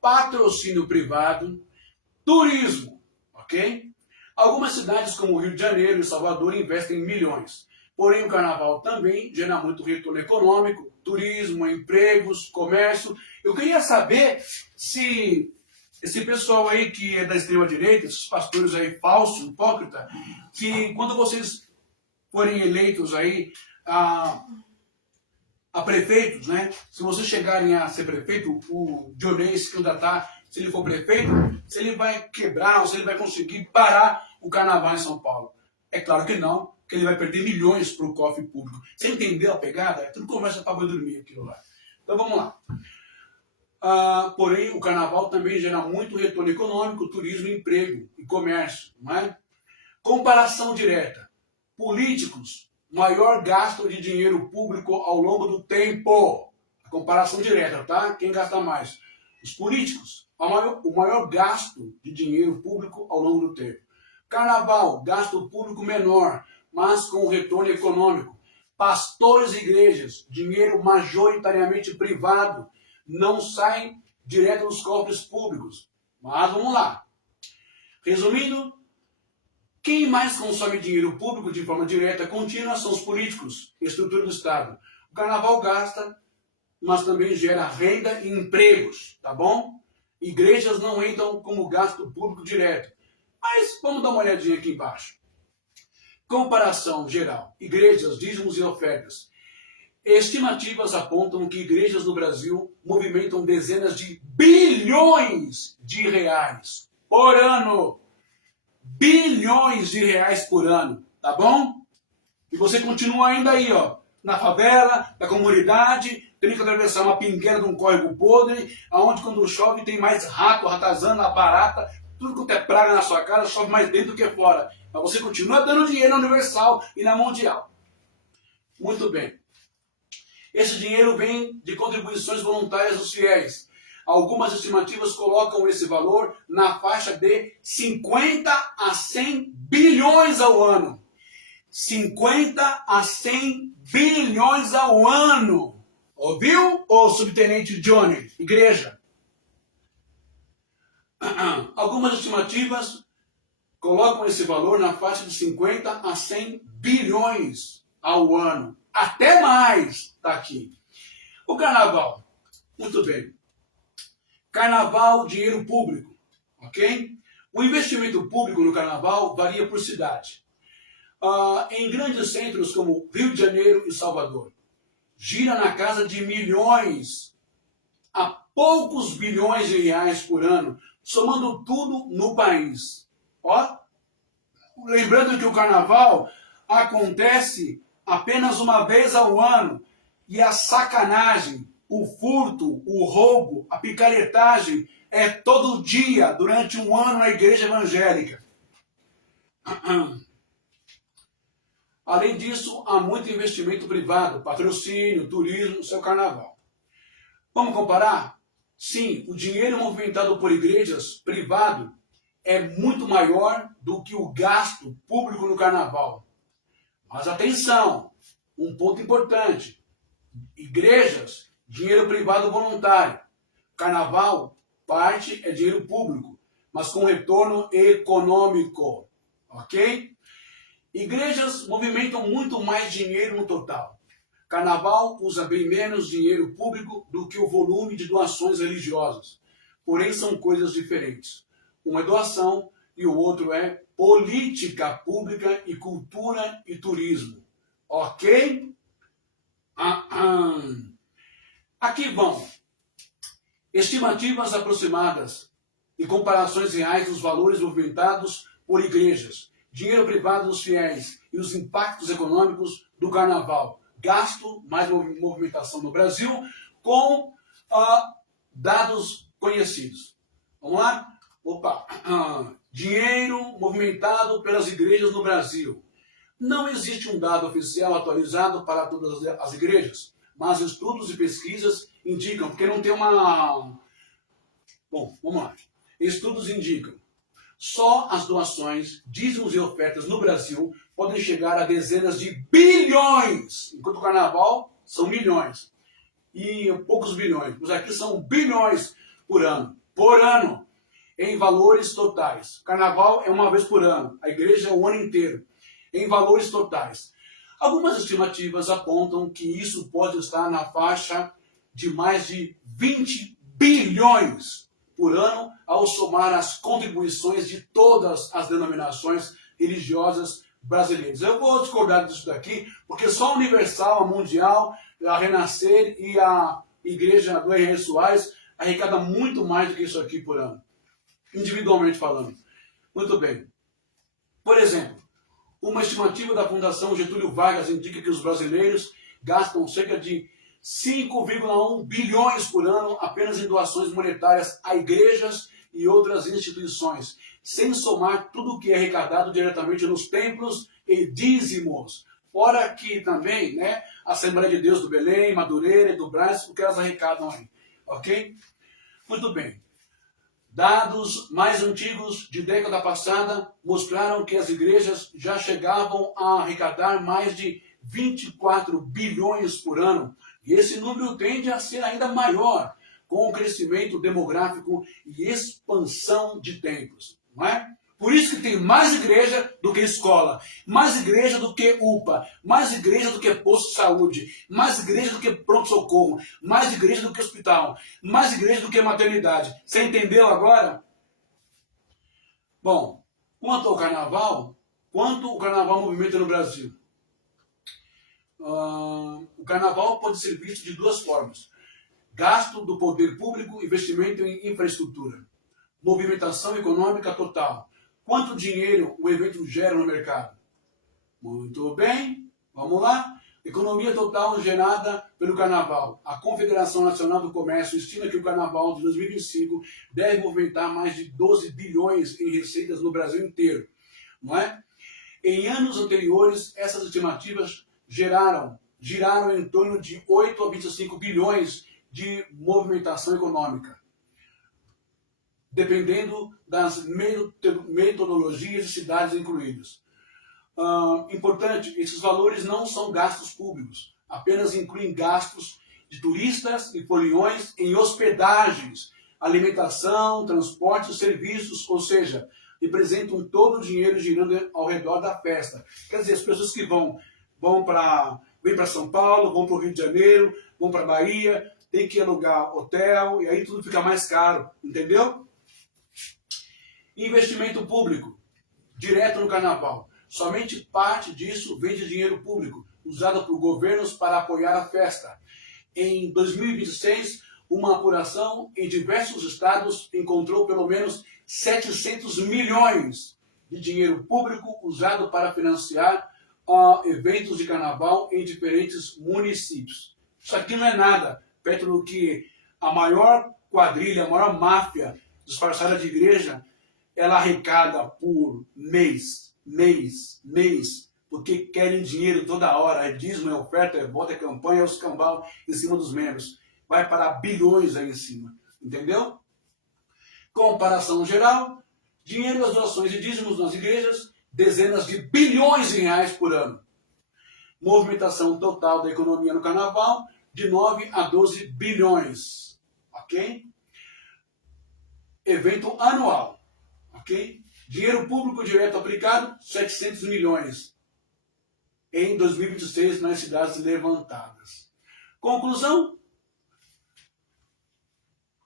patrocínio privado, turismo, ok? Algumas cidades como Rio de Janeiro e Salvador investem milhões. Porém, o carnaval também gera muito retorno econômico, turismo, empregos, comércio. Eu queria saber se esse pessoal aí que é da extrema-direita, esses pastores aí falsos, hipócritas, que quando vocês forem eleitos aí a prefeitos, né? Se vocês chegarem a ser prefeito, o Dionês que ainda está, se ele for prefeito, se ele vai quebrar ou se ele vai conseguir parar o carnaval em São Paulo. É claro que não, que ele vai perder milhões para o cofre público. Você entendeu a pegada? É tudo conversa para boi dormir aquilo lá. Então vamos lá. Porém, o carnaval também gera muito retorno econômico, turismo, emprego e comércio. Não é? Comparação direta. Políticos, maior gasto de dinheiro público ao longo do tempo. A comparação direta, tá? Quem gasta mais? Os políticos, o maior gasto de dinheiro público ao longo do tempo. Carnaval, gasto público menor, mas com retorno econômico. Pastores e igrejas, dinheiro majoritariamente privado, não sai direto dos cofres públicos. Mas vamos lá. Resumindo, quem mais consome dinheiro público de forma direta contínua são os políticos, estrutura do Estado. O carnaval gasta, mas também gera renda e empregos, tá bom? Igrejas não entram como gasto público direto. Mas vamos dar uma olhadinha aqui embaixo. Comparação geral. Igrejas, dízimos e ofertas. Estimativas apontam que igrejas no Brasil movimentam dezenas de bilhões de reais por ano. Bilhões de reais por ano, tá bom? E você continua ainda aí, ó, na favela, na comunidade, tendo que atravessar uma pingueira de um córrego podre, aonde quando chove tem mais rato, ratazana, barata, tudo quanto é praga na sua casa, chove mais dentro do que fora. Mas você continua dando dinheiro na Universal e na Mundial. Muito bem. Esse dinheiro vem de contribuições voluntárias dos fiéis. Algumas estimativas colocam esse valor na faixa de 50 a 100 bilhões ao ano. 50 a 100 bilhões ao ano. Ouviu, ô subtenente Johnny? Igreja. Algumas estimativas colocam esse valor na faixa de 50 a 100 bilhões ao ano. Até mais, está aqui. O carnaval, muito bem. Carnaval, dinheiro público, ok? O investimento público no carnaval varia por cidade. Em grandes centros como Rio de Janeiro e Salvador, gira na casa de milhões a poucos bilhões de reais por ano, somando tudo no país. Ó, lembrando que o carnaval acontece apenas uma vez ao ano e a sacanagem, o furto, o roubo, a picaretagem é todo dia durante um ano na igreja evangélica. Além disso, há muito investimento privado, patrocínio, turismo no seu carnaval. Vamos comparar? Sim, o dinheiro movimentado por igrejas privado é muito maior do que o gasto público no carnaval. Mas atenção, um ponto importante. Igrejas, dinheiro privado voluntário. Carnaval, parte é dinheiro público, mas com retorno econômico. Ok? Igrejas movimentam muito mais dinheiro no total. Carnaval usa bem menos dinheiro público do que o volume de doações religiosas. Porém, são coisas diferentes. Uma é doação e o outro é política pública e cultura e turismo. Ok? Aqui vão estimativas aproximadas e comparações reais dos valores movimentados por igrejas, dinheiro privado dos fiéis e os impactos econômicos do carnaval. Gasto mais movimentação no Brasil com dados conhecidos. Vamos lá? Opa! Dinheiro movimentado pelas igrejas no Brasil. Não existe um dado oficial atualizado para todas as igrejas, mas estudos e pesquisas indicam, porque não tem uma... Bom, vamos lá. Estudos indicam. Só as doações, dízimos e ofertas no Brasil podem chegar a dezenas de bilhões, enquanto o carnaval são milhões. E poucos bilhões. Os aqui são bilhões por ano. Por ano, em valores totais. Carnaval é uma vez por ano. A igreja é o ano inteiro. Em valores totais. Algumas estimativas apontam que isso pode estar na faixa de mais de 20 bilhões por ano, ao somar as contribuições de todas as denominações religiosas brasileiras. Eu vou discordar disso daqui, porque só a Universal, a Mundial, a Renascer e a Igreja do Henrique Soares arrecada muito mais do que isso aqui por ano, individualmente falando. Muito bem. Por exemplo, uma estimativa da Fundação Getúlio Vargas indica que os brasileiros gastam cerca de 5,1 bilhões por ano apenas em doações monetárias a igrejas e outras instituições, sem somar tudo o que é arrecadado diretamente nos templos e dízimos. Fora que também, né, a Assembleia de Deus do Belém, Madureira e do Brás, o que elas arrecadam aí. Ok? Muito bem. Dados mais antigos de década passada mostraram que as igrejas já chegavam a arrecadar mais de 24 bilhões por ano. E esse número tende a ser ainda maior com o crescimento demográfico e expansão de templos. Não é? Por isso que tem mais igreja do que escola, mais igreja do que UPA, mais igreja do que posto de saúde, mais igreja do que pronto-socorro, mais igreja do que hospital, mais igreja do que maternidade. Você entendeu agora? Bom, quanto o carnaval movimenta no Brasil? O carnaval pode ser visto de duas formas. Gasto do poder público, investimento em infraestrutura. Movimentação econômica total. Quanto dinheiro o evento gera no mercado? Muito bem, vamos lá. Economia total gerada pelo carnaval. A Confederação Nacional do Comércio estima que o carnaval de 2025 deve movimentar mais de 12 bilhões em receitas no Brasil inteiro. Não é? Em anos anteriores, essas estimativas giraram em torno de 8 a 25 bilhões de movimentação econômica, dependendo das metodologias e cidades incluídas. Importante, esses valores não são gastos públicos, apenas incluem gastos de turistas e foliões em hospedagens, alimentação, transporte e serviços, ou seja, representam todo o dinheiro girando ao redor da festa. Quer dizer, as pessoas que vêm para São Paulo, vão para o Rio de Janeiro, vão para Bahia, tem que alugar hotel, e aí tudo fica mais caro, entendeu? Investimento público, direto no carnaval. Somente parte disso vem de dinheiro público, usado por governos para apoiar a festa. Em 2026, uma apuração em diversos estados encontrou pelo menos 700 milhões de dinheiro público usado para financiar eventos de carnaval em diferentes municípios. Isso aqui não é nada perto do que a maior quadrilha, a maior máfia disfarçada de igreja, ela arrecada por mês, porque querem dinheiro toda hora, é dízimo, é oferta, é voto, é campanha, é os cambal em cima dos membros. Vai para bilhões aí em cima, entendeu? Comparação geral, dinheiro das doações e dízimos nas igrejas, dezenas de bilhões de reais por ano. Movimentação total da economia no carnaval, de 9 a 12 bilhões, ok? Evento anual, ok? Dinheiro público direto aplicado, 700 milhões em 2026 nas cidades levantadas. Conclusão?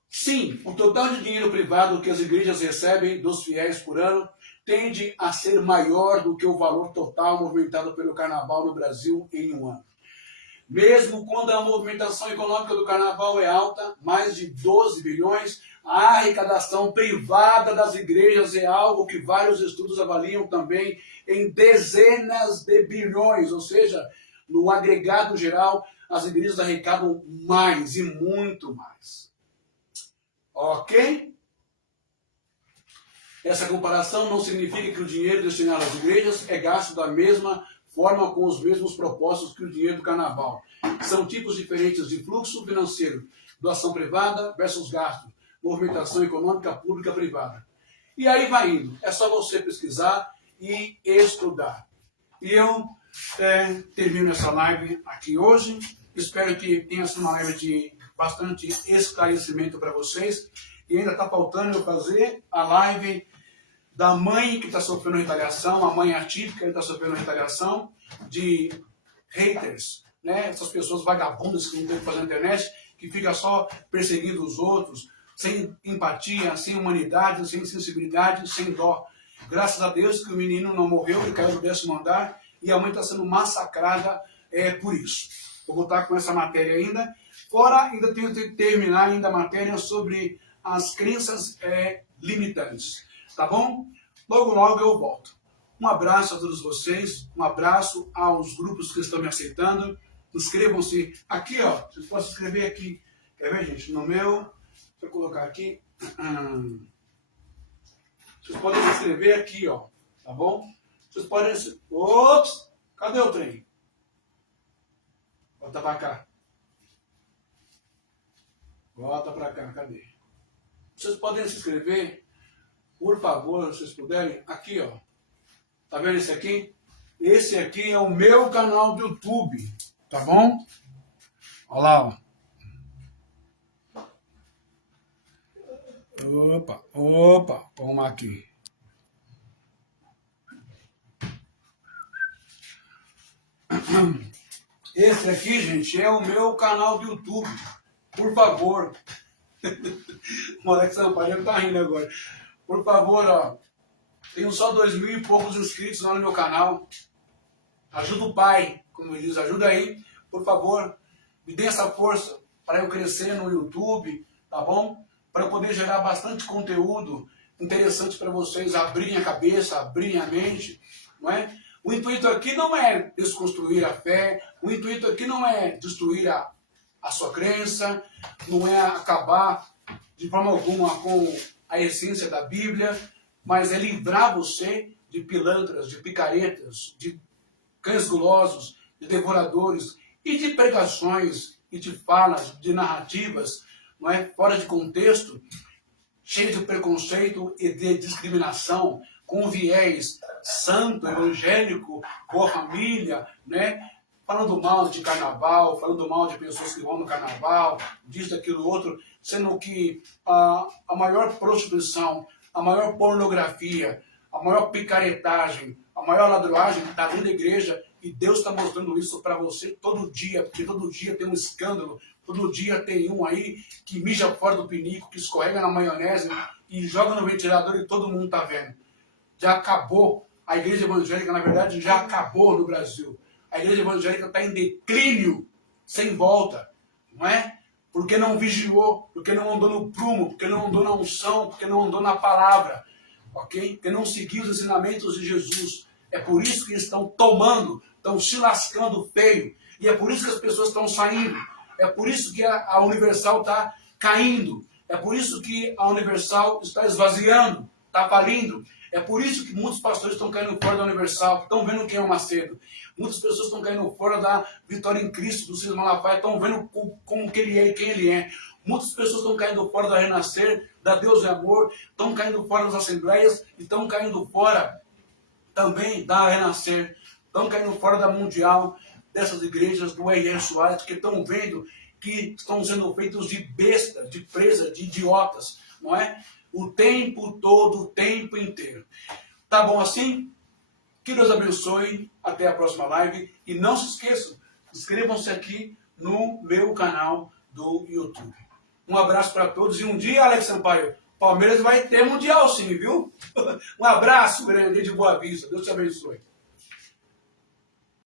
Sim, o total de dinheiro privado que as igrejas recebem dos fiéis por ano tende a ser maior do que o valor total movimentado pelo carnaval no Brasil em um ano. Mesmo quando a movimentação econômica do carnaval é alta, mais de 12 bilhões, a arrecadação privada das igrejas é algo que vários estudos avaliam também em dezenas de bilhões, ou seja, no agregado geral, as igrejas arrecadam mais e muito mais. Ok? Essa comparação não significa que o dinheiro destinado às igrejas é gasto da mesma forma com os mesmos propósitos que o dinheiro do carnaval. São tipos diferentes de fluxo financeiro, doação privada versus gasto, movimentação econômica pública privada. E aí vai indo, é só você pesquisar e estudar. E eu termino essa live aqui hoje, espero que tenha sido uma live de bastante esclarecimento para vocês, e ainda está faltando eu fazer a live da mãe que está sofrendo retaliação, a mãe atípica que está sofrendo retaliação de haters, né? Essas pessoas vagabundas que não tem o que fazer na internet, que fica só perseguindo os outros, sem empatia, sem humanidade, sem sensibilidade, sem dó. Graças a Deus que o menino não morreu, ele caiu do 10º andar, e a mãe está sendo massacrada por isso. Vou voltar com essa matéria ainda. Fora, ainda tenho que terminar ainda a matéria sobre as crenças limitantes. Tá bom? Logo, logo eu volto. Um abraço a todos vocês, um abraço aos grupos que estão me aceitando. Inscrevam-se aqui, ó. Vocês podem se inscrever aqui. Quer ver, gente? No meu, deixa eu colocar aqui. Vocês podem se inscrever aqui, ó. Tá bom? Vocês podem... Ops! Cadê o trem? Volta pra cá. Volta pra cá, cadê? Vocês podem se inscrever, por favor, se vocês puderem, aqui, ó. Tá vendo esse aqui? Esse aqui é o meu canal do YouTube, tá bom? Olha lá, ó. Opa, vamos aqui. Esse aqui, gente, é o meu canal do YouTube. Por favor. O Alex Sampaio tá rindo agora. Por favor, ó. Tenho só 2.000 e poucos inscritos lá no meu canal. Ajuda o pai, como ele diz, ajuda aí. Por favor, me dê essa força para eu crescer no YouTube, tá bom? Para eu poder gerar bastante conteúdo interessante para vocês, abrirem a cabeça, abrirem a mente, não é? O intuito aqui não é desconstruir a fé, o intuito aqui não é destruir a sua crença, não é acabar de forma alguma com a essência da Bíblia, mas é livrar você de pilantras, de picaretas, de cães gulosos, de devoradores e de pregações e de falas, de narrativas, não é, fora de contexto, cheias de preconceito e de discriminação, com viés santo, evangélico, boa família, né? Falando mal de carnaval, falando mal de pessoas que vão no carnaval, disso, daquilo, outro, sendo que a maior prostituição, a maior pornografia, a maior picaretagem, a maior ladruagem que está dentro da igreja E Deus está mostrando isso para você todo dia, porque todo dia tem um escândalo, todo dia tem um aí que mija fora do pinico, que escorrega na maionese e joga no ventilador e todo mundo está vendo. Já acabou. A igreja evangélica, na verdade, já acabou no Brasil. A igreja evangélica está em declínio, sem volta, não é? Porque não vigiou, porque não andou no prumo, porque não andou na unção, porque não andou na palavra, ok? Porque não seguiu os ensinamentos de Jesus. É por isso que eles estão tomando, estão se lascando feio. E é por isso que as pessoas estão saindo. É por isso que a Universal está caindo. É por isso que a Universal está esvaziando, está falindo. É por isso que muitos pastores estão caindo fora da Universal, estão vendo quem é o Macedo. Muitas pessoas estão caindo fora da Vitória em Cristo, do Ciro Malafaia, estão vendo como que ele é e quem ele é. Muitas pessoas estão caindo fora da Renascer, da Deus é Amor, estão caindo fora das Assembleias, estão caindo fora também da Renascer, estão caindo fora da Mundial, dessas igrejas do R.R. Soares, que estão vendo que estão sendo feitos de bestas, de presa, de idiotas, não é? O tempo todo, o tempo inteiro. Tá bom assim? Que Deus abençoe. Até a próxima live. E não se esqueçam, inscrevam-se aqui no meu canal do YouTube. Um abraço para todos. E um dia, Alex Sampaio, Palmeiras vai ter Mundial sim, viu? Um abraço grande de Boa Vista. Deus te abençoe.